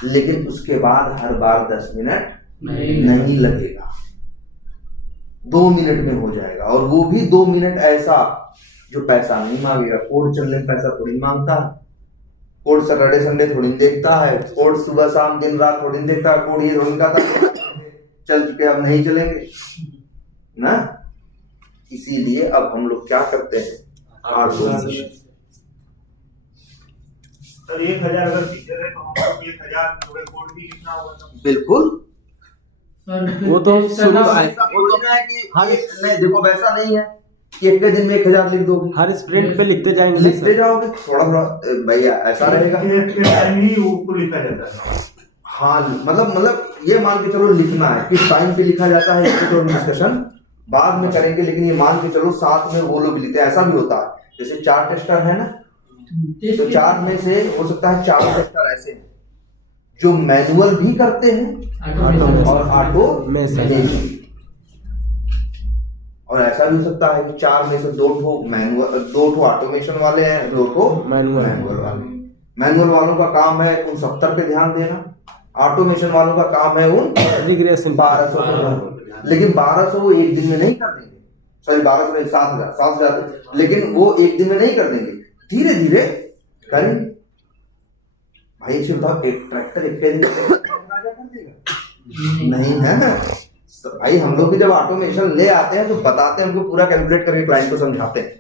लेकिन उसके बाद हर बार 10 मिनट नहीं लगेगा, 2 मिनट में हो जाएगा। और वो भी 2 मिनट ऐसा जो पैसा नहीं मांगेगा। कोड चलने में पैसा थोड़ी मांगता है। कोड सैटरडे संडे थोड़ी देखता है। कोड सुबह शाम दिन रात थोड़ी देखता है। कोड ये उनका था चल चुके, अब नहीं चलेंगे ना। इसीलिए अब हम लोग क्या करते हैं? ऑटोमेशन। सर 1000 अगर फीचर है तो हमको 1000 पूरे कोड भी लिखना होगा। बिल्कुल वो तो शुरू ऐसा वो तो है कि नहीं, देखो वैसा नहीं है कि एक के दिन में 1000 लिख दोगे, हर स्प्रिंट पे लिखते जाएंगे लिखते जाओगे थोड़ा थोड़ा। भैया ऐसा रहेगा। टाइम ही उसको लिखा जाता है। हाँ मतलब ये मान के चलो लिखना है, किस टाइम पे लिखा जाता है इसको तो डिस्कशन बाद में करेंगे, लेकिन ये मान के चलो साथ में वो लोग भी लिखते हैं। ऐसा भी होता है जैसे 4 टेस्टर है ना, तो 4 में से हो सकता है 4 टेस्टर ऐसे हैं जो मैनुअल भी करते हैं और ऑटो में से, और ऐसा भी हो सकता है कि 4 में से 2 मैनुअल, 2 ऑटोमेशन वाले हैं, 2 मैनुअल वाले। मैनुअल वालों का काम है उन 70 पे ध्यान देना, ऑटोमेशन वालों का काम है उन रिग्रेशन 1200 पे। लेकिन 1200 वो एक दिन में नहीं कर देंगे, सॉरी 1200 नहीं, 7000, लेकिन वो एक दिन में नहीं कर देंगे, धीरे धीरे करेंगे। भाई एक बताओ, एक ट्रैक्टर एक दिन कर देगा नहीं है ना भाई। हम लोग भी जब ऑटोमेशन ले आते हैं तो बताते हैं, उनको पूरा कैलकुलेट करके क्लाइंट को समझाते हैं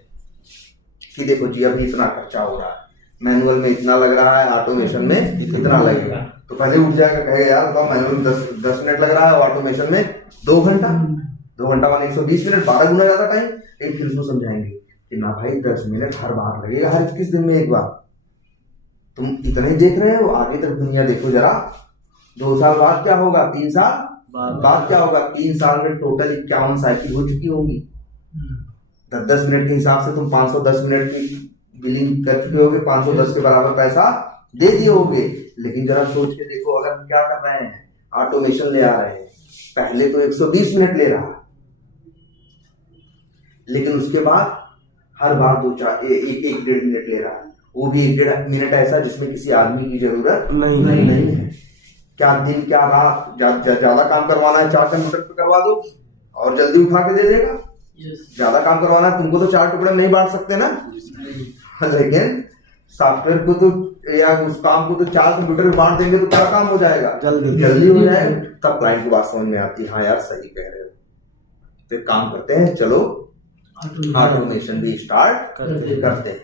कि देखो जी अभी इतना खर्चा हो रहा है, मैनुअल में इतना लग रहा है, ऑटोमेशन में इतना लगेगा। तो पहले उठ जाएगा, कहेगा यार बताओ मैनुअल में 10 मिनट लग रहा है, ऑटोमेशन में 2 घंटा, 2 घंटा मान 120 मिनट, 12 गुना ज्यादा टाइम। एक फिर उसको समझाएंगे कि ना भाई 10 मिनट हर बार लगेगा, हर 21 दिन में एक बार। तुम इतना ही देख रहे हो, आगे तक दुनिया देखो जरा। 2 साल बाद क्या होगा, 3 साल बाद क्या होगा, 3 साल में टोटल 51 साइकिल हो चुकी होंगी। 10 मिनट के हिसाब से तुम 510 मिनट की बिलिंग कर चुके होगे, 510 के बराबर पैसा दे दिए होगे। लेकिन जरा सोच के देखो, अगर हम क्या कर रहे हैं, ऑटोमेशन ले आ रहे हैं, पहले तो 120 मिनट ले रहा, लेकिन उसके बाद हर बार 1-1.5 मिनट ले रहा है, वो भी 1-1.5 मिनट ऐसा जिसमें किसी आदमी की जरूरत नहीं है। क्या दिन क्या रात, ज्यादा काम करवाना है 4 कंप्यूटर पे करवा दो और जल्दी उठा के दे देगा। ज्यादा काम करवाना है तुमको तो 4 टुकड़े नहीं बांट सकते ना, लेकिन सॉफ्टवेयर को तो या उस काम को तो 4 कंप्यूटर में बांट देंगे तो क्या काम हो जाएगा, जल्दी हो जाएगा। तब क्लाइंट की बात समझ में आती है, हाँ यार सही कह रहे हो। तो एक काम करते हैं, चलो ऑटोमेशन भी स्टार्ट करते हैं।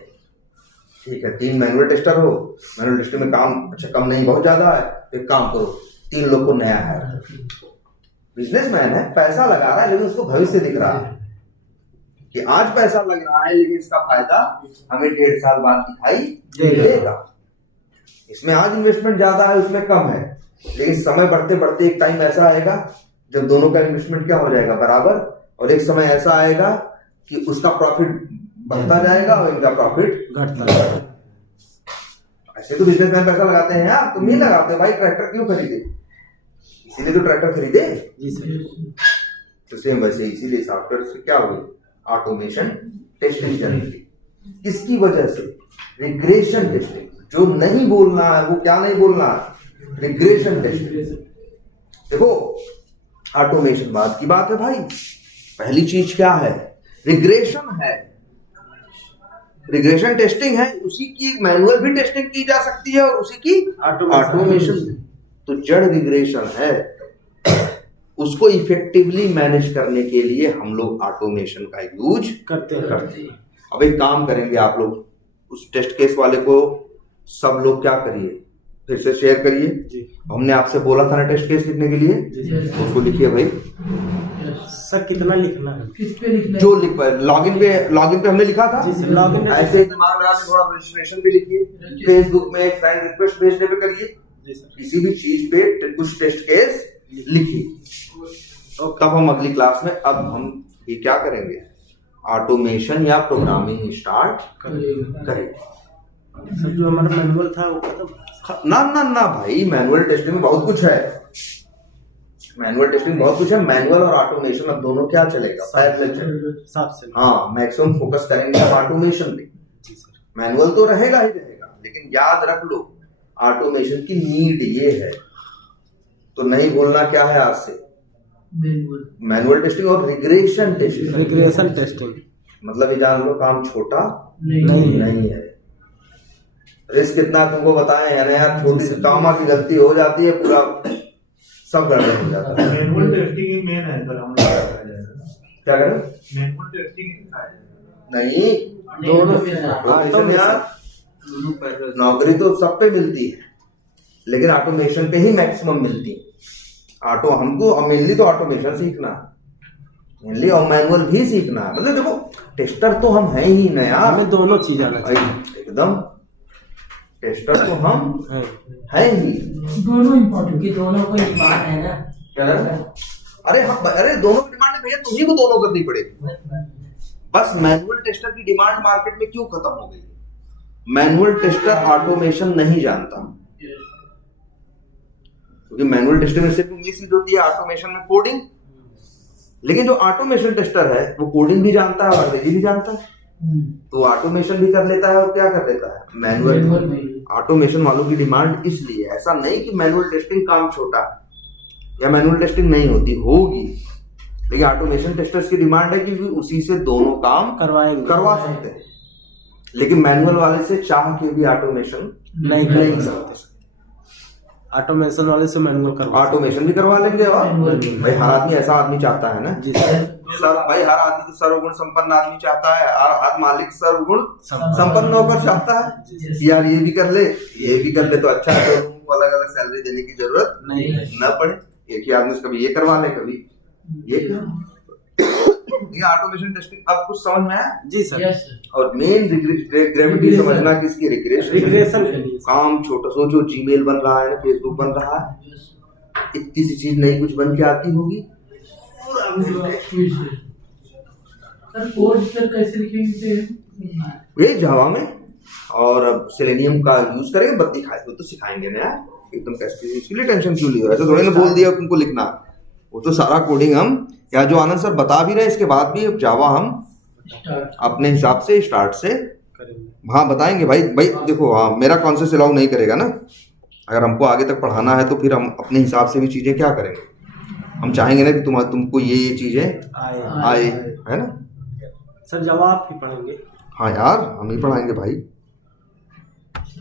ठीक है, 3 मैनुअल टेस्टर हो, मैनुअल टेस्टर में काम अच्छा कम नहीं बहुत ज्यादा है, तो एक काम करो 3 लोग को नया है, बिजनेसमैन है, पैसा लगा रहा है, लेकिन उसको भविष्य दिख रहा है कि आज पैसा लग रहा है लेकिन इसका फायदा हमें 1.5 साल बाद दिखाई देगा। इसमें आज इन्वेस्टमेंट ज्यादा है, उसमें कम है, लेकिन समय बढ़ते बढ़ते एक टाइम ऐसा आएगा जब दोनों का इन्वेस्टमेंट क्या हो जाएगा, बराबर। और एक समय ऐसा आएगा कि उसका प्रॉफिट बढ़ता जाएगा और इनका प्रॉफिट घटता जाएगा। ऐसे तो बिजनेसमैन पैसा लगाते हैं यार, तुम नहीं लगाते भाई, ट्रैक्टर क्यों खरीदे, इसीलिए तो ट्रैक्टर खरीदे जी सर। तो सेम वैसे इसीलिए सॉफ्टवेयर से क्या हुई, ऑटोमेशन टेस्टिंग जनरेटी। किसकी वजह से, रिग्रेशन टेस्टिंग। जो नहीं बोलना है वो क्या नहीं बोलना है, रिग्रेशन टेस्टिंग। देखो ऑटोमेशन बाद की बात है भाई, पहली चीज क्या है, रिग्रेशन है, रिग्रेशन टेस्टिंग है, उसी की मैनुअल भी टेस्टिंग की जा सकती है और उसी की ऑटोमेशन। तो जड़ रिग्रेशन है, उसको इफेक्टिवली मैनेज करने के लिए हम लोग ऑटोमेशन का यूज करते हैं। अब एक काम करेंगे, आप लोग उस टेस्ट केस वाले को सब लोग क्या करिए, फिर से शेयर करिए। हमने आपसे बोला था ना टेस्ट केस लिखने के लिए, उसको लिखिए भाई। सर कितना लिखना है, किस पे लिखना है, जो लिख पाए, लॉगिन पे हमने लिखा था, लॉगिन ऐसे ही दिमाग में आके थोड़ा रजिस्ट्रेशन पे लिखिए, फेसबुक में एक फ्रेंड रिक्वेस्ट भेजने पे करिए, किसी भी चीज पे कुछ टेस्ट केस लिखिए। और तब हम अगली क्लास में अब हम ये क्या करेंगे, ऑटोमेशन या प्रोग्रामिंग स्टार्ट करेंगे। सर जो हमारा मैनुअल था वो खत्म, ना भाई, मैनुअल टेस्टिंग में बहुत कुछ है, मैनुअल टेस्टिंग बहुत कुछ है। मैनुअल और ऑटोमेशन अब दोनों क्या चलेगा, साथ से। हाँ, मैक्सिमम फोकस करेंगे हम ऑटोमेशन पे। मैनुअल तो रहेगा ही रहेगा, लेकिन याद रख लो ऑटोमेशन की नीड ये है, तो नहीं बोलना क्या है आज से, मैनुअल टेस्टिंग और रिग्रेशन टेस्टिंग। मतलब ये जान लो काम छोटा नहीं है। रिस्क कितना तुमको बताएं, यानी यार छोटी सी कामा की गलती हो जाती है, पूरा सब गड़बड़ हो जाता है। मैनुअल टेस्टिंग ही मेन है, पर हम लोग क्या करें, मैनुअल टेस्टिंग नहीं, दोनों यार नौकरी तो सब पे मिलती है, लेकिन ऑटोमेशन पे ही मैक्सिमम मिलती है। ऑटो हमको मेनली तो ऑटोमेशन सीखना है, मेनली और मैनुअल भी सीखना है। मतलब देखो टेस्टर तो हम हैं ही ना यार, हमें दोनों चीज आना चाहिए। एकदम टेस्टर तो हम है। हैं ही। दोनों इम्पोर्टेंट। क्योंकि दोनों को डिमांड है ना। क्या लगा? अरे दोनों की डिमांड है भैया, तुम्ही को दोनों करनी पड़ेगी। बस मैनुअल टेस्टर की डिमांड मार्केट में क्यों खत्म हो गई? मैनुअल टेस्टर ऑटोमेशन नहीं जानता, क्योंकि मैनुअल टेस्टर में सिर्फ इंग्लिश ही होती है, ऑटोमेशन में कोडिंग। लेकिन जो ऑटोमेशन टेस्टर है वो कोडिंग भी जानता है और अंग्रेजी भी जानता है, तो ऑटोमेशन भी कर लेता है और क्या कर लेता है, मैनुअल। ऑटोमेशन वालों की डिमांड इसलिए, ऐसा नहीं कि मैनुअल टेस्टिंग काम छोटा या मैनुअल टेस्टिंग नहीं होती, होगी, लेकिन ऑटोमेशन टेस्टर्स की डिमांड है कि उसी से दोनों काम करवा सकते हैं। लेकिन मैनुअल वाले से चाह के भी ऑटोमेशन नहीं कर सकते। ऑटोमेशन वाले से मैनुअल करवा, ऑटोमेशन भी करवा लेंगे। और भाई हर आदमी ऐसा आदमी चाहता है ना जी सर, भाई हर आदमी तो सर्वगुण संपन्न आदमी चाहता है, हर मालिक सर्वगुण संपन्न होकर चाहता है यार ये भी कर ले ये भी कर ले तो अच्छा है, तो उनको अलग अलग सैलरी देने की जरूरत नहीं न पड़े। एक ही आदमी कभी ये करवा ले कभी ये ये ऑटोमेशन टेस्टिंग अब कुछ समझ में आया? जी सर। और मेन ग्रेविटी समझना किसकी, रिग्रेशन के लिए। काम छोटा, सोचो जीमेल बन रहा है ना, फेसबुक बन रहा है, इतनी सी चीज नई कुछ बन के आती होगी। सर कोड सर कैसे लिखेंगे? ये जावा में, और अब सेलेनियम का यूज करेंगे, बत्ती खाए तो सिखाएंगे ना यार एकदम कैसे, इसके लिए टेंशन क्यों लियो? ऐसा थोड़ी ना बोल दिया तुमको लिखना, वो तो सारा कोडिंग हम या जो आनंद सर बता भी रहे इसके बाद भी जावा हम अपने हिसाब से स्टार्ट से हाँ बताएंगे। भाई देखो, हाँ मेरा कॉन्सेप्ट अलाउ नहीं करेगा ना, अगर हमको आगे तक पढ़ाना है तो फिर हम अपने हिसाब से भी चीजें क्या करेंगे, हम चाहेंगे ना कि तुमको ये चीजें आए, है ना सर? जवाब ही पढ़ेंगे। हाँ यार हम ही पढ़ाएंगे भाई।